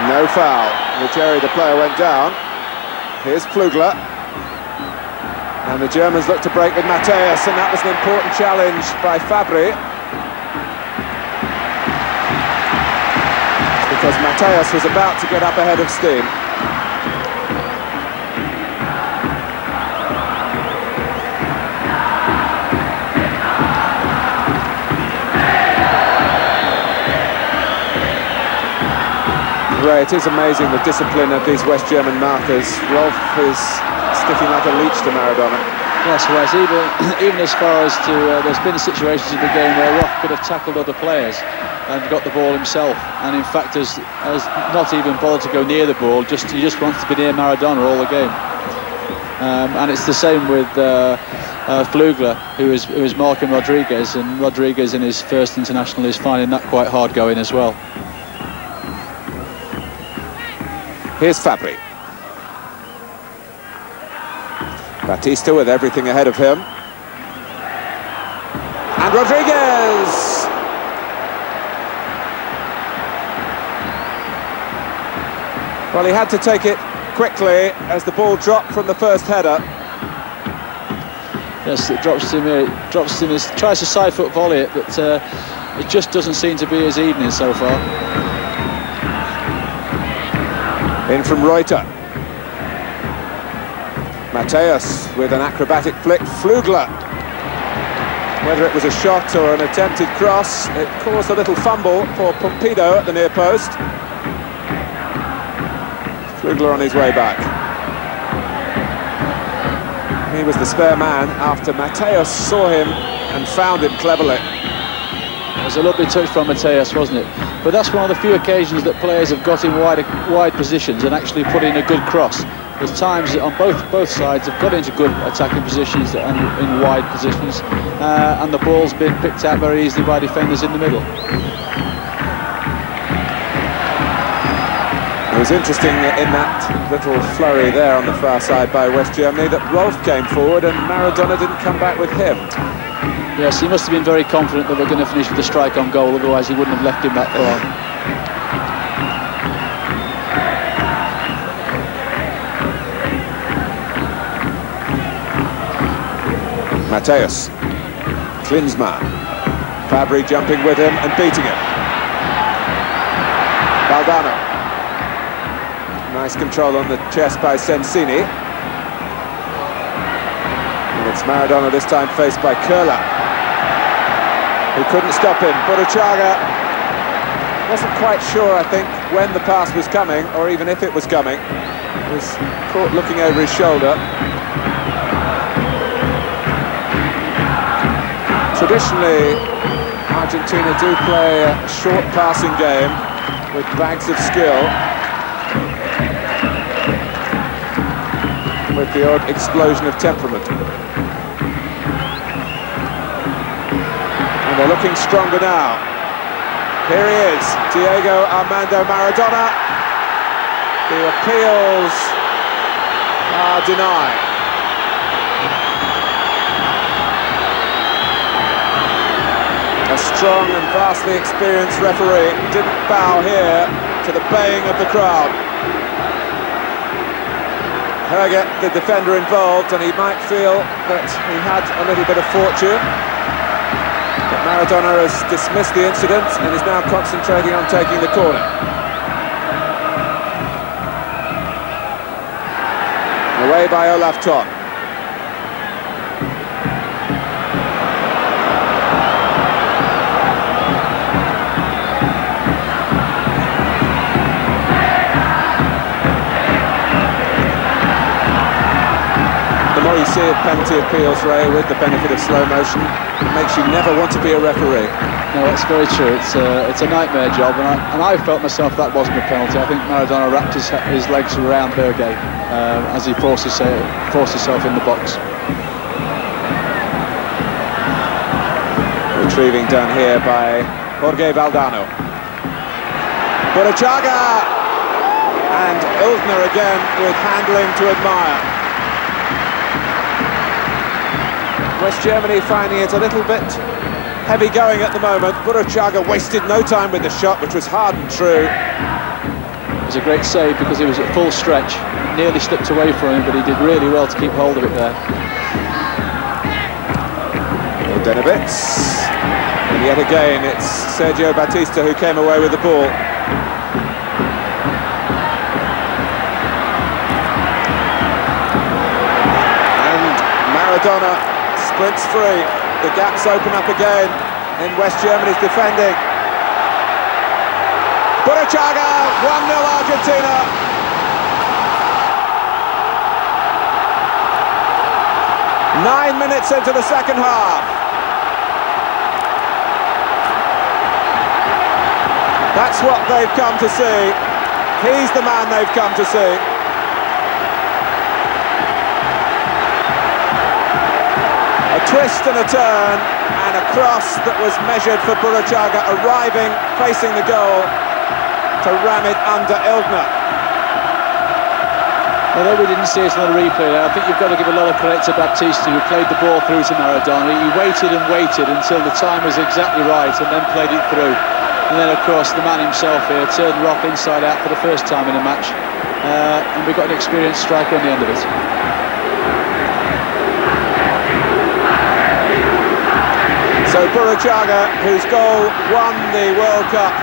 No foul. Ruggeri, the player, went down. Here's Flugler. And the Germans look to break with Mateus, and that was an important challenge by Fabri. Because Mateus was about to get up ahead of steam. Ray, it is amazing the discipline of these West German markers. Rolf is sticking like a leech to Maradona. Yes, Wes, even as far as to there's been situations in the game where Rolf could have tackled other players and got the ball himself, and in fact has not even bothered to go near the ball. He just wants to be near Maradona all the game. And it's the same with Flugler, who is marking Rodriguez, and Rodriguez in his first international is finding that quite hard going as well. Here's Fabri. Batista with everything ahead of him. And Rodriguez! Well, he had to take it quickly as the ball dropped from the first header. Yes, it drops to him. He tries to side foot volley it, but it just doesn't seem to be his evening so far. In from Reuter. Mateus with an acrobatic flick. Flugler. Whether it was a shot or an attempted cross, it caused a little fumble for Pumpido at the near post. Flugler on his way back. He was the spare man after Mateus saw him and found him cleverly. It was a lovely touch from Mateus, wasn't it? But that's one of the few occasions that players have got in wide positions and actually put in a good cross. There's times that on both sides have got into good attacking positions and in wide positions, and the ball's been picked out very easily by defenders in the middle. It was interesting in that little flurry there on the far side by West Germany that Rolf came forward and Maradona didn't come back with him. Yes, he must have been very confident that we're going to finish with a strike on goal, otherwise he wouldn't have left him that far. Mateus, Klinsmann, Fabri jumping with him and beating him. Valdano. Nice control on the chest by Sensini. And it's Maradona this time faced by Köhler, who couldn't stop him. Burruchaga wasn't quite sure, I think, when the pass was coming, or even if it was coming. He was caught looking over his shoulder. Traditionally, Argentina do play a short passing game with bags of skill, with the odd explosion of temperament. And they're looking stronger now. Here he is, Diego Armando Maradona. The appeals are denied. A strong and vastly experienced referee didn't bow here to the baying of the crowd. Herget, the defender involved, and he might feel that he had a little bit of fortune. But Maradona has dismissed the incident and is now concentrating on taking the corner. Away by Olaf Thon. see of penalty appeals, Ray, with the benefit of slow motion. It makes you never want to be a referee. No, that's very true. It's a nightmare job, and I felt myself that wasn't a penalty. I think Maradona wrapped his legs around Berge as he forced himself in the box. Retrieving done here by Jorge Valdano. Burruchaga, and Ilgner again with handling to admire. West Germany finding it a little bit heavy going at the moment. Burruchaga wasted no time with the shot, which was hard and true. It was a great save because he was at full stretch. Nearly slipped away from him, but he did really well to keep hold of it there. Denebits. And yet again, it's Sergio Batista who came away with the ball. And Maradona sprints free. The gaps open up again in West Germany's defending. Burruchaga, 1-0 Argentina. Nine minutes into the second half. That's what they've come to see. He's the man they've come to see. A twist and a turn, and a cross that was measured for Burruchaga, arriving, facing the goal, to ram it under Ilgner. Although we didn't see it on the replay, I think you've got to give a lot of credit to Batista, who played the ball through to Maradona. He waited and waited until the time was exactly right, and then played it through. And then, of course, the man himself here turned Rock inside out for the first time in a match. And we got an experienced striker on the end of it. So Burruchaga, whose goal won the World Cup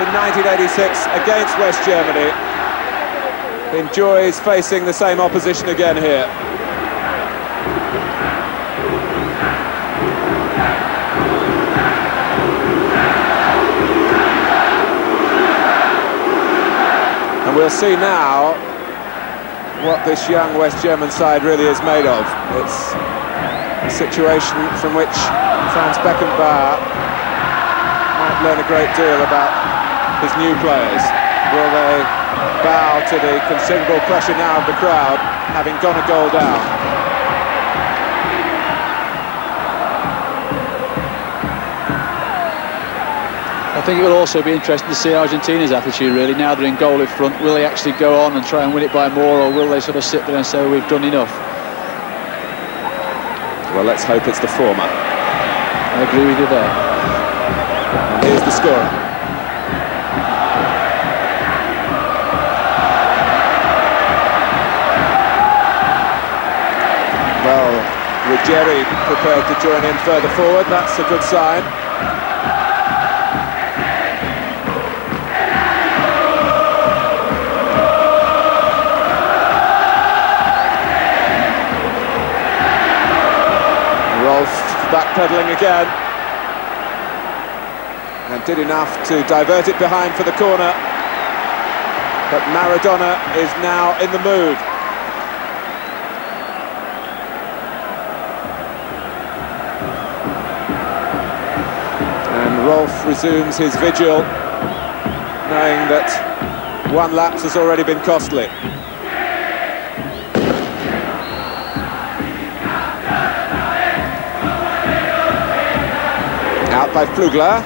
in 1986 against West Germany, enjoys facing the same opposition again here. We'll see now what this young West German side really is made of. It's a situation from which Franz Beckenbauer might learn a great deal about his new players. Will they bow to the considerable pressure now of the crowd, having gone a goal down? I think it will also be interesting to see Argentina's attitude, really. Now they're in goal in front, will they actually go on and try and win it by more, or will they sort of sit there and say, we've done enough? Well, let's hope it's the former. I agree with you there. And here's the scorer. Well, Ruggieri prepared to join in further forward. That's a good sign. Backpedaling again, and did enough to divert it behind for the corner, but Maradona is now in the mood. And Rolf resumes his vigil, knowing that one lapse has already been costly. Out by Flugler.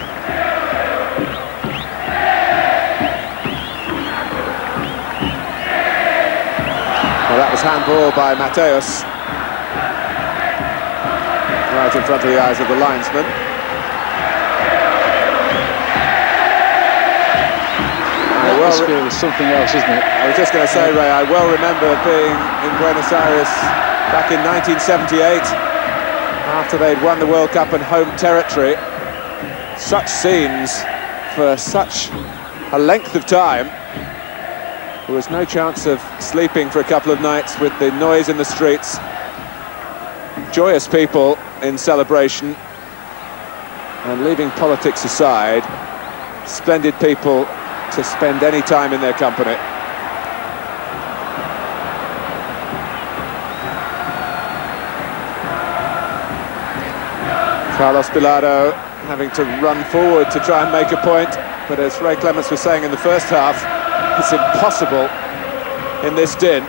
Well, that was handball by Mateus. Right in front of the eyes of the linesman. That atmosphere was something else, isn't it? I was just going to say, Ray, I well remember being in Buenos Aires back in 1978, after they'd won the World Cup in home territory. Such scenes for such a length of time. There was no chance of sleeping for a couple of nights with the noise in the streets. Joyous people in celebration. And leaving politics aside, splendid people to spend any time in their company. Carlos Bilardo having to run forward to try and make a point, but as Ray Clements was saying in the first half, it's impossible in this din. I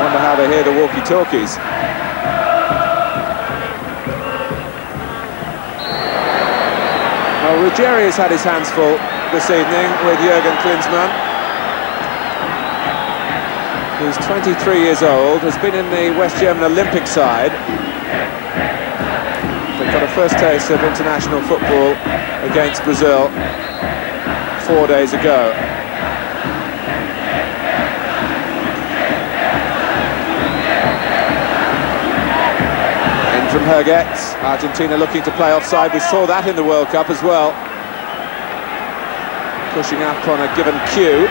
wonder how they hear the walkie-talkies. Well, Ruggieri has had his hands full this evening with Jürgen Klinsmann, who's 23 years old, has been in the West German Olympic side. They got a first taste of international football against Brazil 4 days ago. In from Herget, Argentina looking to play offside. We saw that in the World Cup as well. Pushing up on a given cue.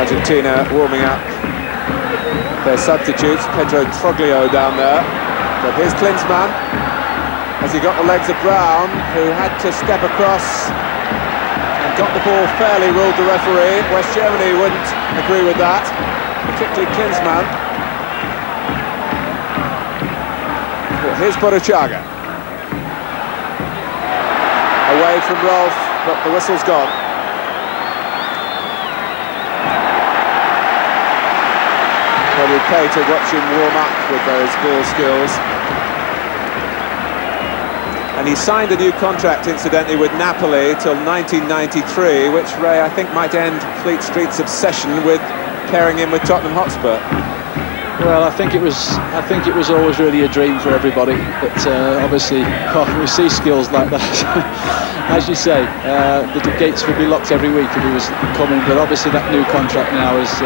Argentina warming up their substitutes, Pedro Troglio down there. But here's Klinsmann, as he got the legs of Brown, who had to step across and got the ball fairly, ruled the referee. West Germany wouldn't agree with that, particularly Klinsmann. Well, here's Boruchaga. Away from Rolf, but the whistle's gone. Well, we'll pay to watch him warm up with those ball skills. And he signed a new contract, incidentally, with Napoli till 1993, which, Ray, I think might end Fleet Street's obsession with pairing him with Tottenham Hotspur. Well, I think it was always really a dream for everybody, but obviously we see skills like that. As you say, the gates would be locked every week if he was coming, but obviously that new contract now has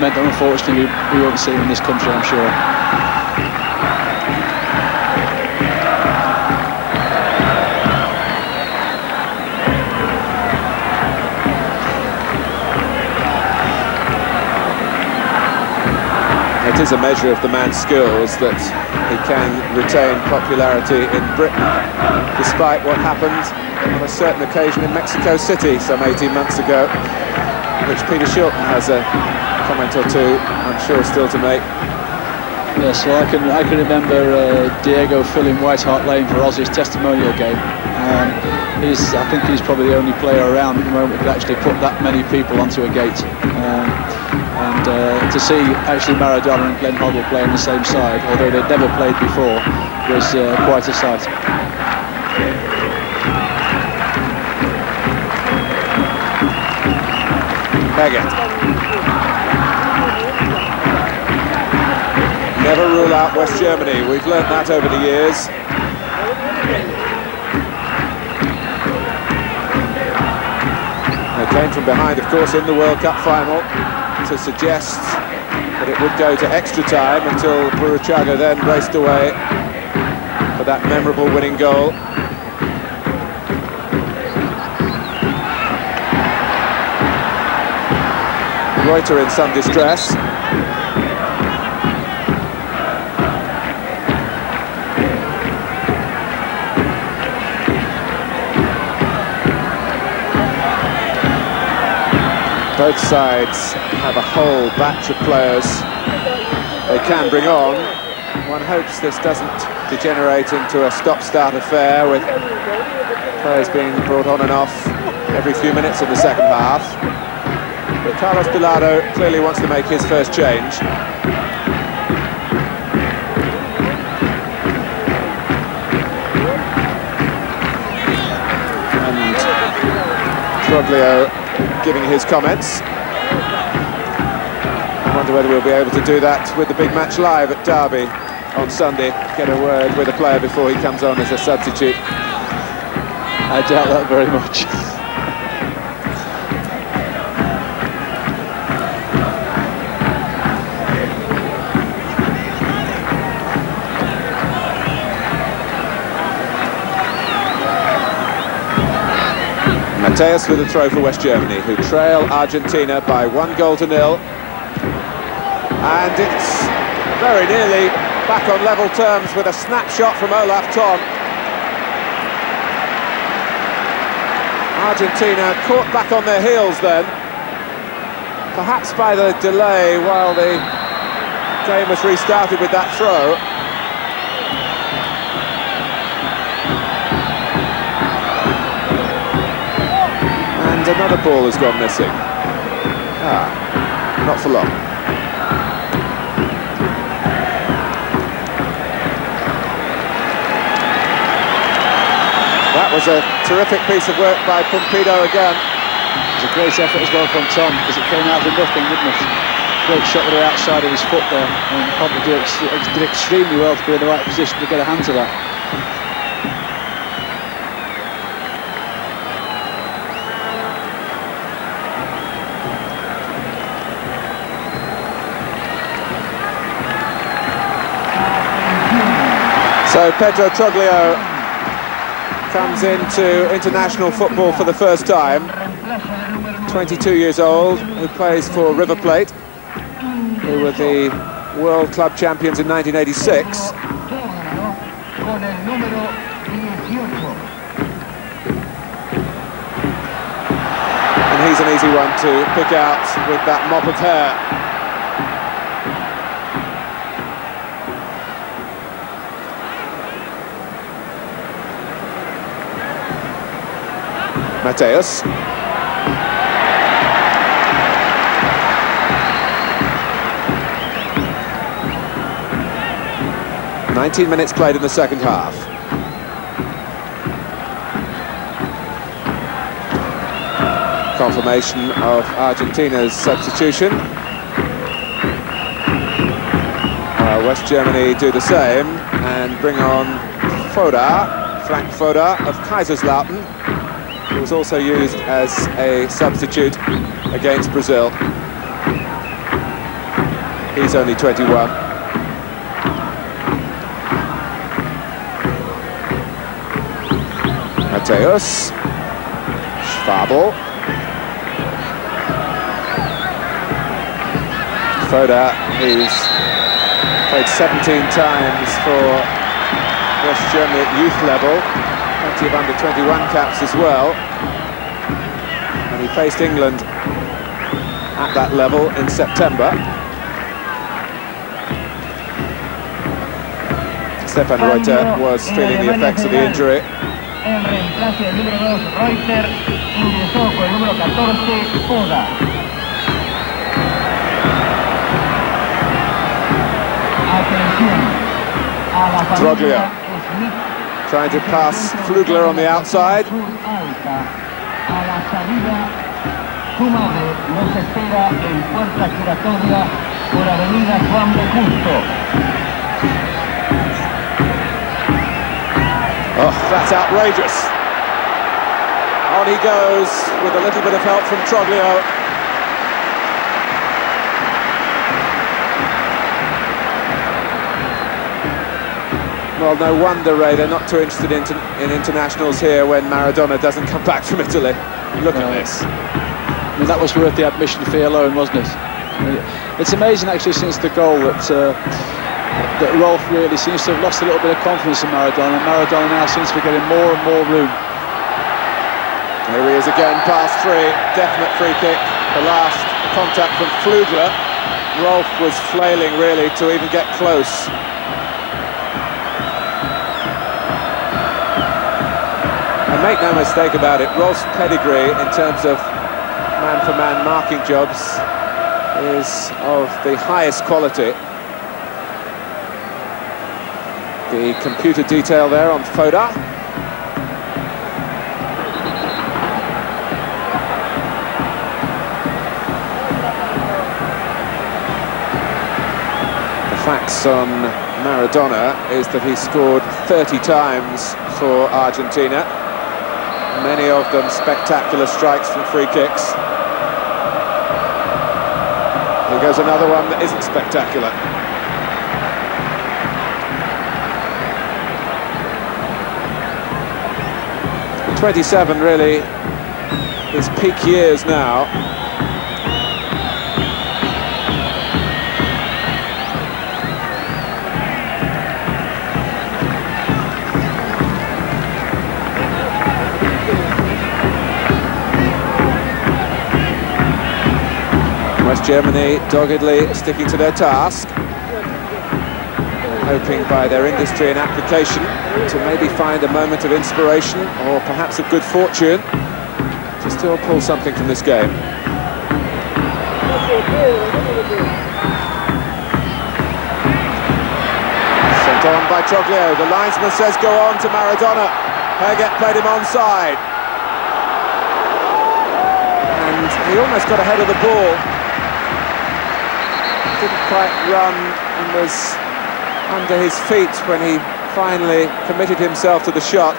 meant that unfortunately we won't see him in this country, I'm sure. It is a measure of the man's skills that he can retain popularity in Britain, despite what happened on a certain occasion in Mexico City some 18 months ago, which Peter Shilton has a comment or two, I'm sure, still to make. Yes, well, I can remember Diego filling White Hart Lane for Ozzy's testimonial game. I think he's probably the only player around at the moment who could actually put that many people onto a gate. And to see actually Maradona and Glenn Hoddle play on the same side, although they'd never played before, was quite a sight. Herget. Never rule out West Germany. We've learnt that over the years. They came from behind, of course, in the World Cup final to suggest that it would go to extra time until Boruchaga then raced away for that memorable winning goal. Reuter in some distress. Both sides have a whole batch of players they can bring on. One hopes this doesn't degenerate into a stop-start affair with players being brought on and off every few minutes in the second half. But Carlos Bilardo clearly wants to make his first change. And Troglio giving his comments. I wonder whether we'll be able to do that with the big match live at Derby on Sunday. Get a word with a player before he comes on as a substitute. I doubt that very much. Mateus with a throw for West Germany, who trail Argentina by 1-0. And it's very nearly back on level terms with a snapshot from Olaf Thon. Argentina caught back on their heels then, perhaps by the delay while the game was restarted with that throw. And another ball has gone missing. Not for long. That was a terrific piece of work by Pumpido again. It was a great effort as well from Tom, because it came out of nothing, didn't it? Great shot with the outside of his foot there, and Pumpido did extremely well to be in the right position to get a hand to that. So Pedro Troglio comes into international football for the first time. 22 years old, who plays for River Plate, who were the World Club Champions in 1986. And he's an easy one to pick out with that mop of hair. Mateus. "19 minutes played in the second half. Confirmation of Argentina's substitution. West Germany do the same and bring on Frank Foda of Kaiserslautern, who was also used as a substitute against Brazil. He's only 21. Mateus. Schwabel. Foda, who's played 17 times for West Germany at youth level. Plenty of under-21 caps as well, and he faced England at that level in September. Stefan Reuter was feeling the effects of the injury. En reemplazo del número 2, Reuter, ingresó con el número 14, Foda. Atención a la Troglio trying to pass Flugler on the outside. A la salida, su madre nos espera en puerta giratoria por Avenida Juan de Justo. Oh, that's outrageous. On he goes with a little bit of help from Troglio. Well, no wonder, Ray, they're not too interested in internationals here when Maradona doesn't come back from Italy. Look at this. I mean, that was worth the admission fee alone, wasn't it? It's amazing, actually, since the goal that Rolf really seems to have lost a little bit of confidence in Maradona. Maradona now seems to be getting more and more room. Here he is again, pass three, definite free kick. The last contact from Flugler. Rolf was flailing, really, to even get close. And make no mistake about it, Rolf's pedigree in terms of man-for-man marking jobs is of the highest quality. The computer detail there on Foda. The facts on Maradona is that he scored 30 times for Argentina. Many of them spectacular strikes from free kicks. Here goes another one that isn't spectacular. ...27 really his peak years now. West Germany doggedly sticking to their task, hoping by their industry and application to maybe find a moment of inspiration or perhaps of good fortune to still pull something from this game. Sent on by Troglio. The linesman says go on to Maradona. Herget played him onside. And he almost got ahead of the ball. Didn't quite run and was under his feet when he finally committed himself to the shot.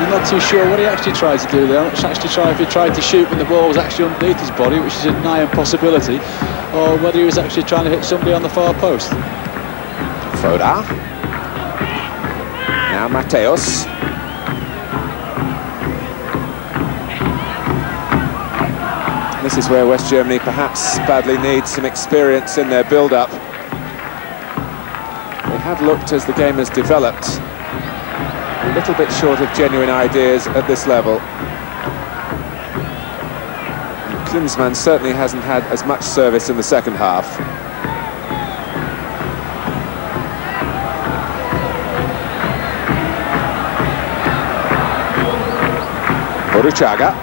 I'm not too sure what he actually tried to do there. I'm not actually sure if he tried to shoot when the ball was actually underneath his body, which is a nigh impossibility, or whether he was actually trying to hit somebody on the far post. Foda. Now Mateos. This is where West Germany perhaps badly needs some experience in their build-up. They have looked, as the game has developed, a little bit short of genuine ideas at this level. Klinsmann certainly hasn't had as much service in the second half. Boruchaga.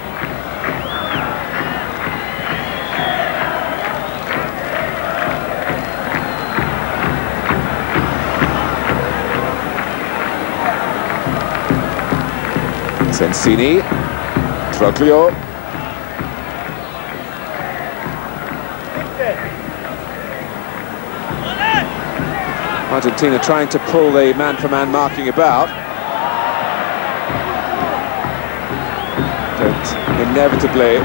Sensini, Troglio. Argentina trying to pull the man-for-man marking about. But inevitably,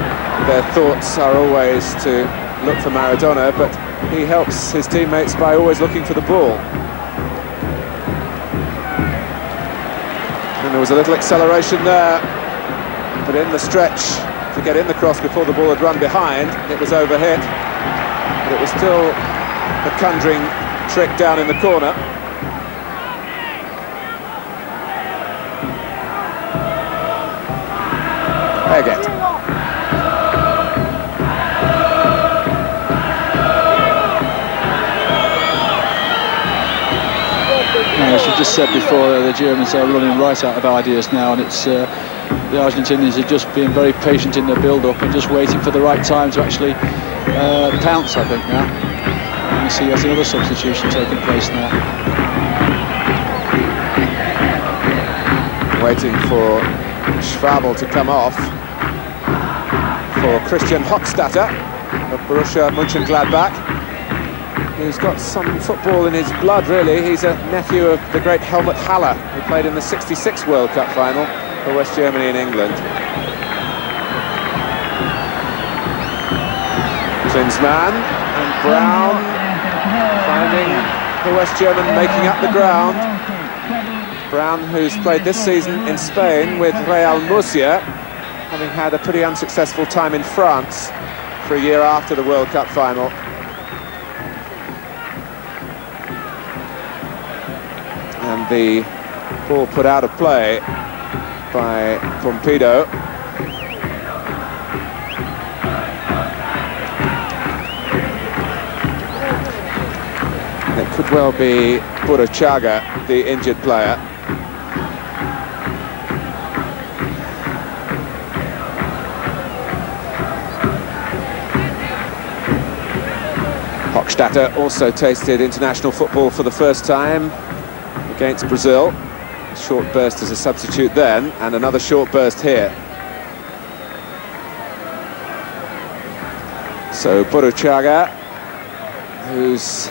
their thoughts are always to look for Maradona, but he helps his teammates by always looking for the ball. And there was a little acceleration there, but in the stretch to get in the cross before the ball had run behind, it was overhit. But it was still a conjuring trick down in the corner. Herget. As you just said before, the Germans are running right out of ideas now, and it's the Argentinians are just being very patient in their build-up and just waiting for the right time to actually pounce, I think, now. And you see there's another substitution taking place now. Waiting for Schwabel to come off for Christian Hochstatter of Borussia Mönchengladbach, who's got some football in his blood, really. He's a nephew of the great Helmut Haller, who played in the '66 World Cup final for West Germany and England. Klinsmann and Brown finding the West German making up the ground. Brown, who's played this season in Spain with Real Murcia, having had a pretty unsuccessful time in France for a year after the World Cup final. And the ball put out of play by Pompido. And it could well be Boruchaga, the injured player. Hochstatter also tasted international football for the first time against Brazil. Short burst as a substitute then, and another short burst here. So Boruchaga, who's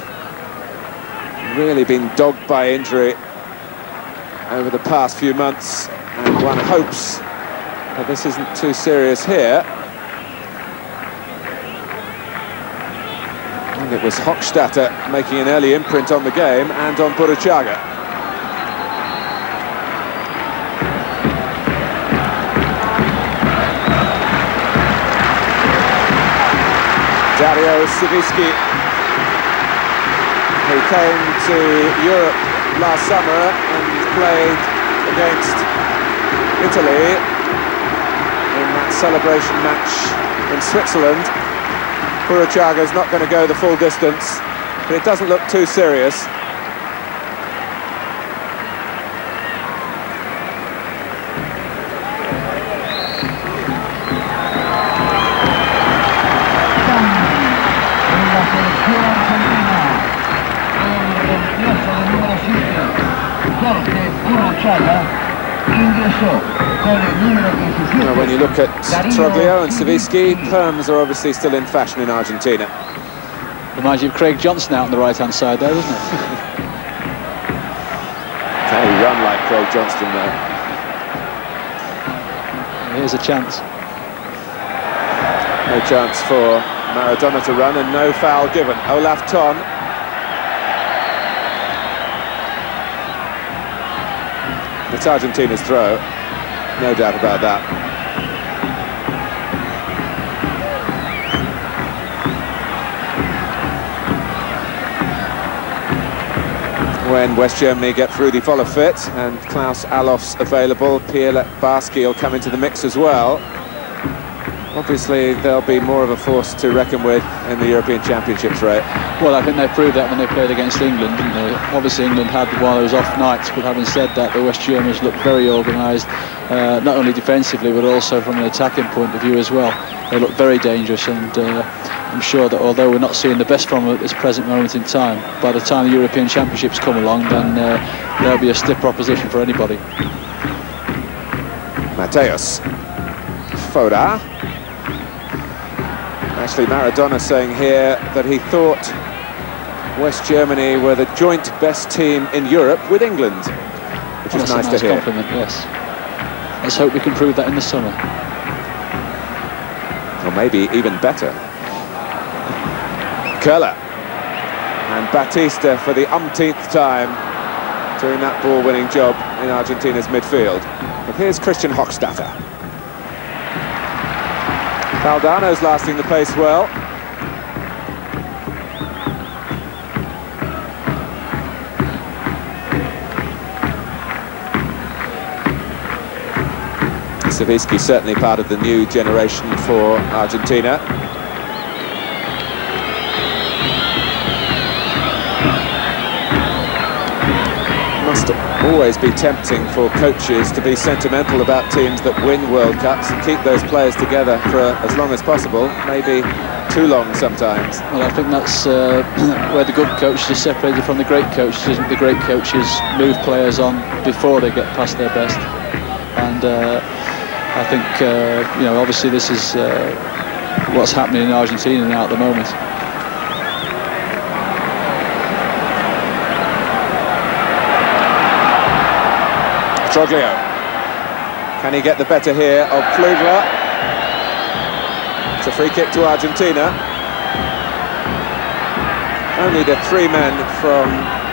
really been dogged by injury over the past few months, and one hopes that this isn't too serious here. And it was Hochstatter making an early imprint on the game and on Boruchaga. Mario Savitsky, who came to Europe last summer and played against Italy in that celebration match in Switzerland. Burruchaga's not going to go the full distance, but it doesn't look too serious. Well, when you look at Troglio and Savitsky, perms are obviously still in fashion in Argentina. Reminds you of Craig Johnson out on the right-hand side there, doesn't it? Can he run like Craig Johnston though? Here's a chance. No chance for Maradona to run, and no foul given. Olaf Thon. It's Argentina's throw, no doubt about that. When West Germany get Rudi Voller fit and Klaus Allof's available, Pierre Barski will come into the mix as well. Obviously, they'll be more of a force to reckon with in the European Championships, right? Well, I think they proved that when they played against England, didn't they? Obviously, England had one of those off nights, but having said that, the West Germans looked very organised, not only defensively, but also from an attacking point of view as well. They looked very dangerous, and I'm sure that although we're not seeing the best from them at this present moment in time, by the time the European Championships come along, then there'll be a stiff proposition for anybody. Mateus. Foda. Actually, Maradona saying here that he thought West Germany were the joint best team in Europe with England, which is nice to hear. Compliment, yes. Let's hope we can prove that in the summer. Or maybe even better. Köhler. And Batista for the umpteenth time doing that ball-winning job in Argentina's midfield. But here's Christian Hochstatter. Valdano's lasting the pace well. Savitsky certainly part of the new generation for Argentina. Must always be tempting for coaches to be sentimental about teams that win World Cups and keep those players together for as long as possible, maybe too long sometimes. Well, I think that's where the good coaches are separated from the great coaches. The great coaches move players on before they get past their best, and I think you know, obviously this is what's happening in Argentina now at the moment. Troglio. Can he get the better here of Klugler? It's a free kick to Argentina. Only the three men from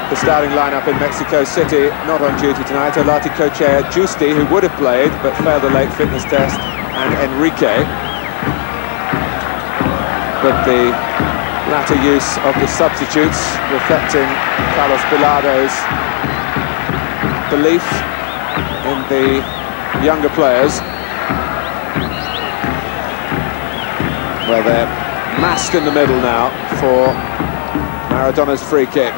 the starting lineup in Mexico City not on duty tonight. Olaticochea Giusti, who would have played but failed a late fitness test, and Enrique. But the latter use of the substitutes reflecting Carlos Bilardo's belief in the younger players, where they're massed in the middle now for Maradona's free kick.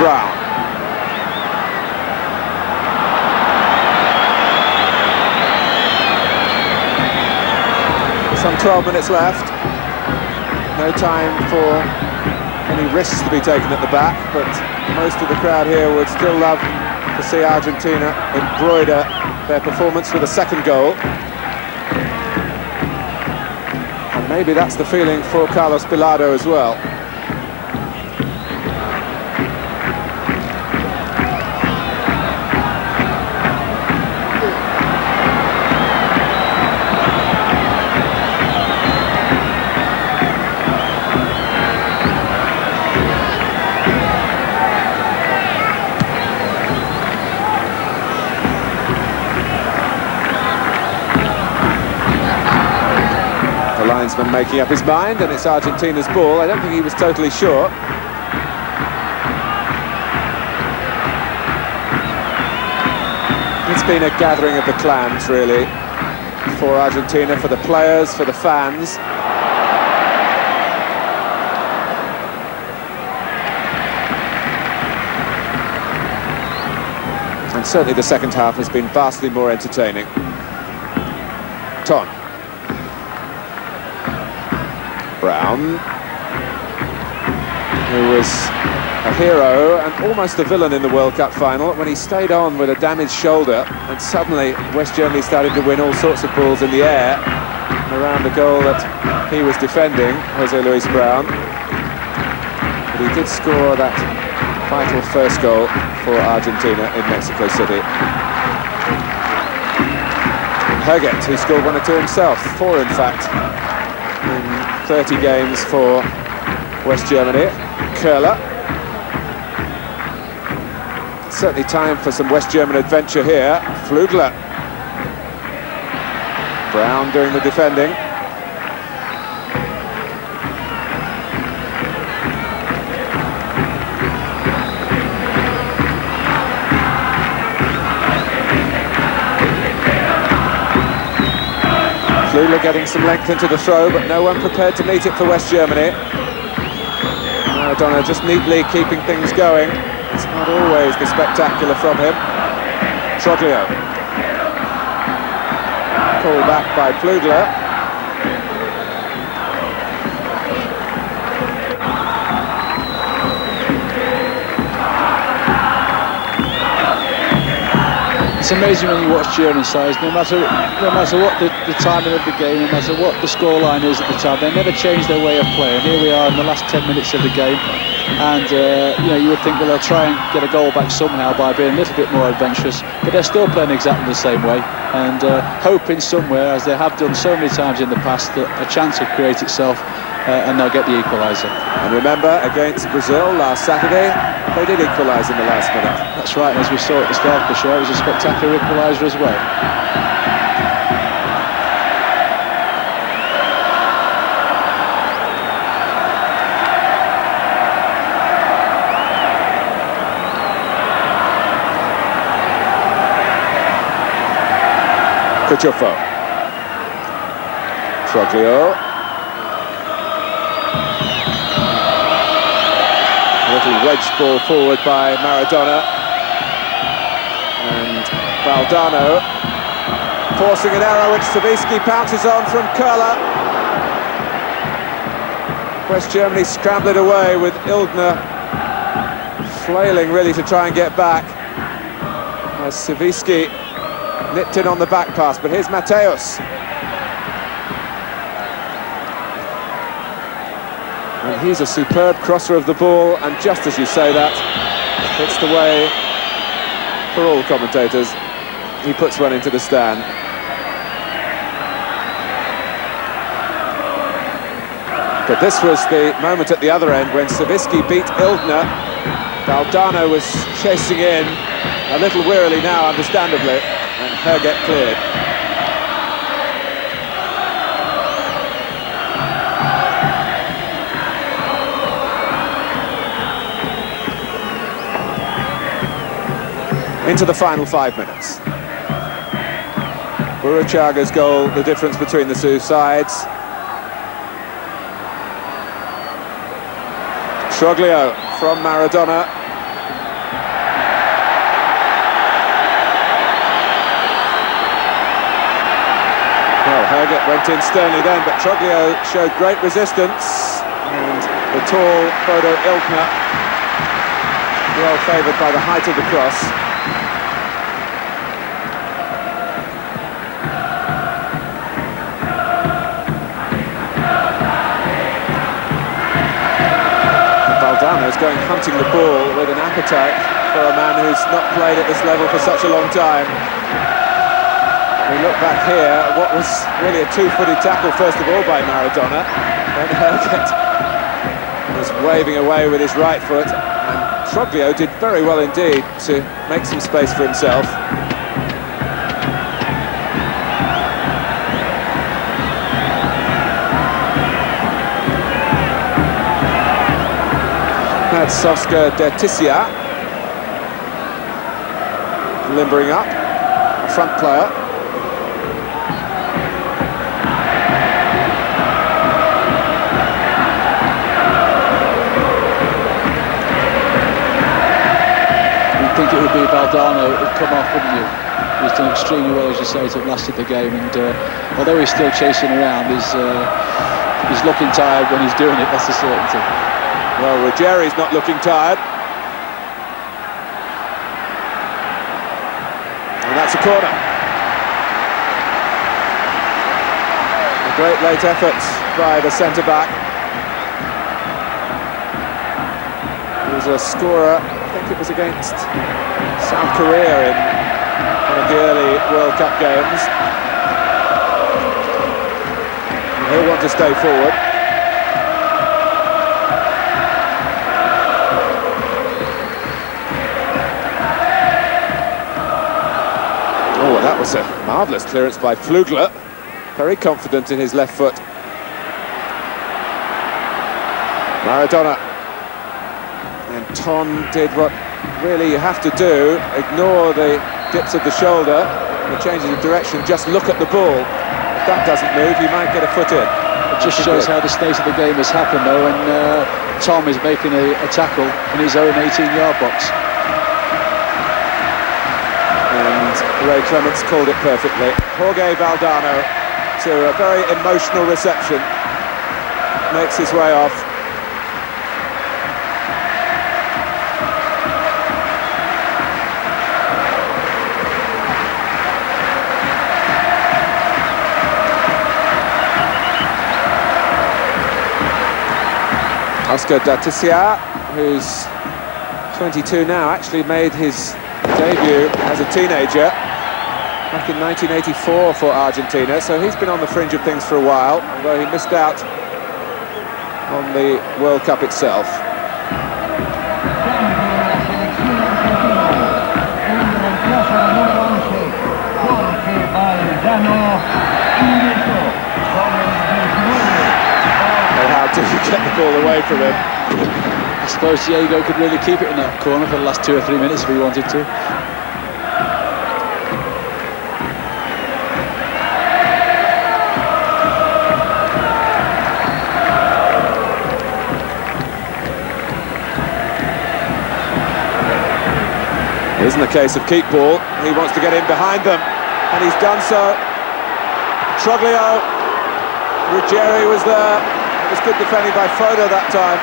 Brown. Some 12 minutes left. No time for any risks to be taken at the back, but most of the crowd here would still love to see Argentina embroider their performance with a second goal. And maybe that's the feeling for Carlos Bilardo as well. linesman making up his mind, and it's Argentina's ball. I don't think he was totally sure. It's been a gathering of the clans, really, for Argentina, for the players, for the fans. And certainly the second half has been vastly more entertaining. Ton. Brown, who was a hero and almost a villain in the World Cup final when he stayed on with a damaged shoulder, and suddenly West Germany started to win all sorts of balls in the air around the goal that he was defending, Jose Luis Brown. But he did score that vital first goal for Argentina in Mexico City. Herget, who scored 1 or 2 himself, 4 in fact, in 30 games for West Germany. Köhler. Certainly time for some West German adventure here. Flugler. Brown doing the defending. Flugler getting some length into the throw, but no one prepared to meet it for West Germany. Maradona just neatly keeping things going. It's not always the spectacular from him. Troglio. Called back by Flugler. It's amazing when you watch German sides, no matter what the timing of the game, no matter what the scoreline is at the time, they never change their way of play. And here we are in the last 10 minutes of the game, and you know, you would think, well, they'll try and get a goal back somehow by being a little bit more adventurous, but they're still playing exactly the same way, and hoping somewhere, as they have done so many times in the past, that a chance will create itself and they'll get the equaliser. And remember, against Brazil last Saturday, they did equalise in the last minute. That's right, and as we saw at the start of the show, it was a spectacular equaliser as well. Cuchufo. Troglio. A little wedge ball forward by Maradona. And Valdano forcing an error which Savicki pounces on from Köhler. West Germany scrambled away with Ildner flailing really to try and get back. As Savicki nipped in on the back pass, but here's Mateus. And he's a superb crosser of the ball, and just as you say that, it's the way for all commentators. He puts one into the stand. But this was the moment at the other end when Savicki beat Ildner. Valdano was chasing in, a little wearily now, understandably, and Herget cleared. Into the final 5 minutes. Burruchaga's goal, the difference between the two sides. Troglio from Maradona. Well, Herget went in sternly then, but Troglio showed great resistance. And the tall Bodo Illner, well favoured by the height of the cross. Valdano's going hunting the ball with an appetite for a man who's not played at this level for such a long time. We look back here, what was really a two-footed tackle first of all by Maradona. Then Herget was waving away with his right foot, and Troglio did very well indeed to make some space for himself. It's Oscar Dertisia limbering up, a front player. You'd think it would be Valdano who'd come off, wouldn't you? He's done extremely well, as you say, to have lasted the game, and although he's still chasing around, he's looking tired when he's doing it, that's a certainty. Well, Ruggeri's not looking tired. And that's a corner. A great late effort by the centre-back. He was a scorer, I think it was against South Korea in one of the early World Cup games. And he'll want to stay forward. Oh, that was a marvellous clearance by Flugler. Very confident in his left foot. Maradona. And Ton did what really you have to do. Ignore the dips of the shoulder, the changes of direction, just look at the ball. If that doesn't move, you might get a foot in. It just shows how the state of the game has happened, though, and Tom is making a tackle in his own 18-yard box. Ray Clements called it perfectly. Jorge Valdano, to a very emotional reception, makes his way off. Oscar Dertisia, who's 22 now, actually made his debut as a teenager back in 1984 for Argentina, so he's been on the fringe of things for a while, although he missed out on the World Cup itself. And how do you get the ball away from him? I suppose Diego could really keep it in that corner for the last 2 or 3 minutes if he wanted to. It isn't a case of keep ball, he wants to get in behind them, and he's done so. Troglio, Ruggeri was there, it was good defending by Foda that time.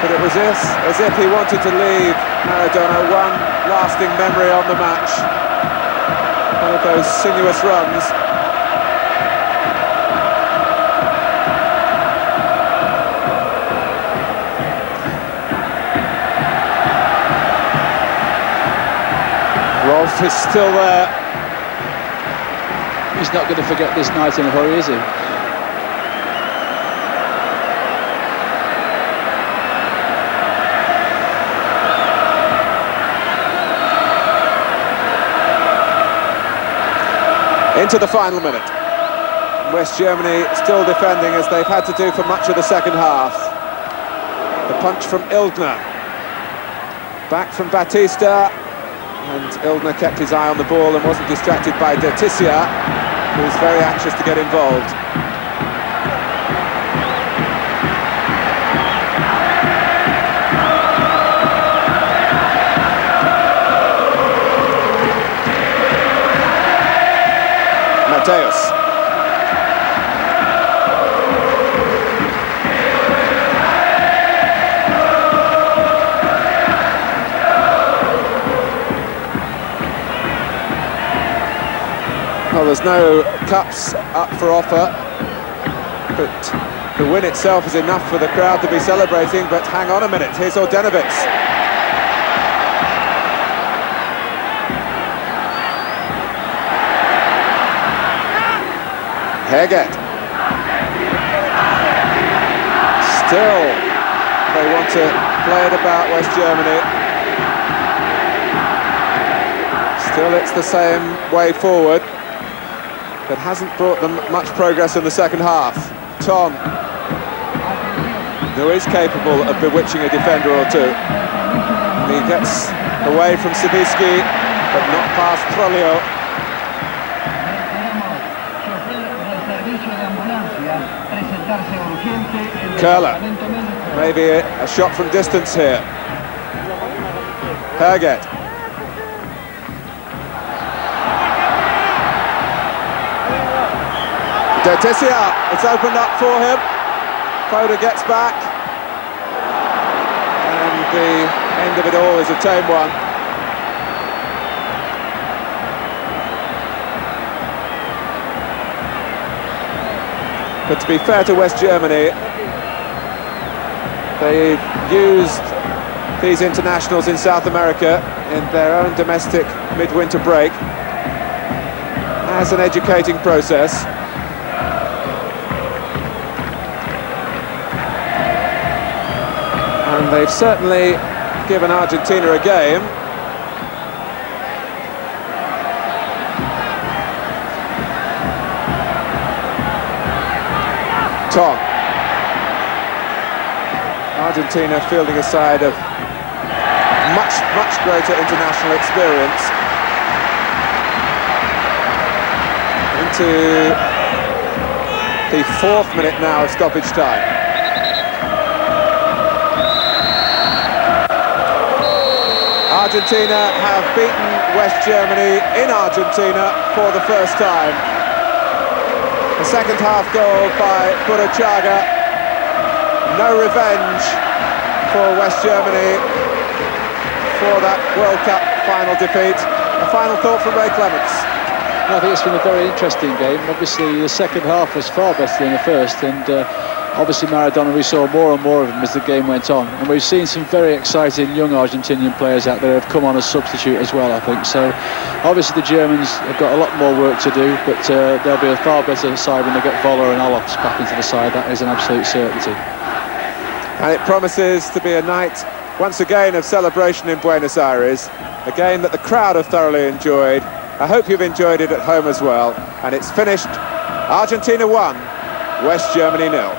But it was as if he wanted to leave Maradona one lasting memory on the match. One of those sinuous runs. Rolf is still there. He's not going to forget this night in a hurry, is he? Into the final minute. West Germany still defending as they've had to do for much of the second half. The punch from Ildner. Back from Batista. And Ildner kept his eye on the ball and wasn't distracted by Dertisia, who's very anxious to get involved. Mateus. Well, there's no cups up for offer, but the win itself is enough for the crowd to be celebrating. But hang on a minute, here's Ordenovitz. Heget. Still, they want to play it about West Germany. Still, it's the same way forward, but hasn't brought them much progress in the second half. Ton. who is capable of bewitching a defender or two. He gets away from Sibisky, but not past Trollio. Köhler, maybe a shot from distance here. Herget. Detisia, it's opened up for him. Foda gets back. And the end of it all is a tame one. But to be fair to West Germany, they've used these internationals in South America in their own domestic midwinter break as an educating process. And they've certainly given Argentina a game. Tom. Argentina fielding a side of much greater international experience. Into the 4th minute now of stoppage time. Argentina have beaten West Germany in Argentina for the first time. The second half goal by Burruchaga. No revenge for West Germany for that World Cup final defeat. A final thought from Ray Clements. I think it's been a very interesting game. Obviously, the second half was far better than the first, and obviously Maradona, we saw more and more of him as the game went on. And we've seen some very exciting young Argentinian players out there who have come on as substitute as well, I think. So, obviously the Germans have got a lot more work to do, but they'll be a far better side when they get Voller and Alofs back into the side. That is an absolute certainty. And it promises to be a night, once again, of celebration in Buenos Aires. A game that the crowd have thoroughly enjoyed. I hope you've enjoyed it at home as well. And it's finished Argentina 1, West Germany 0.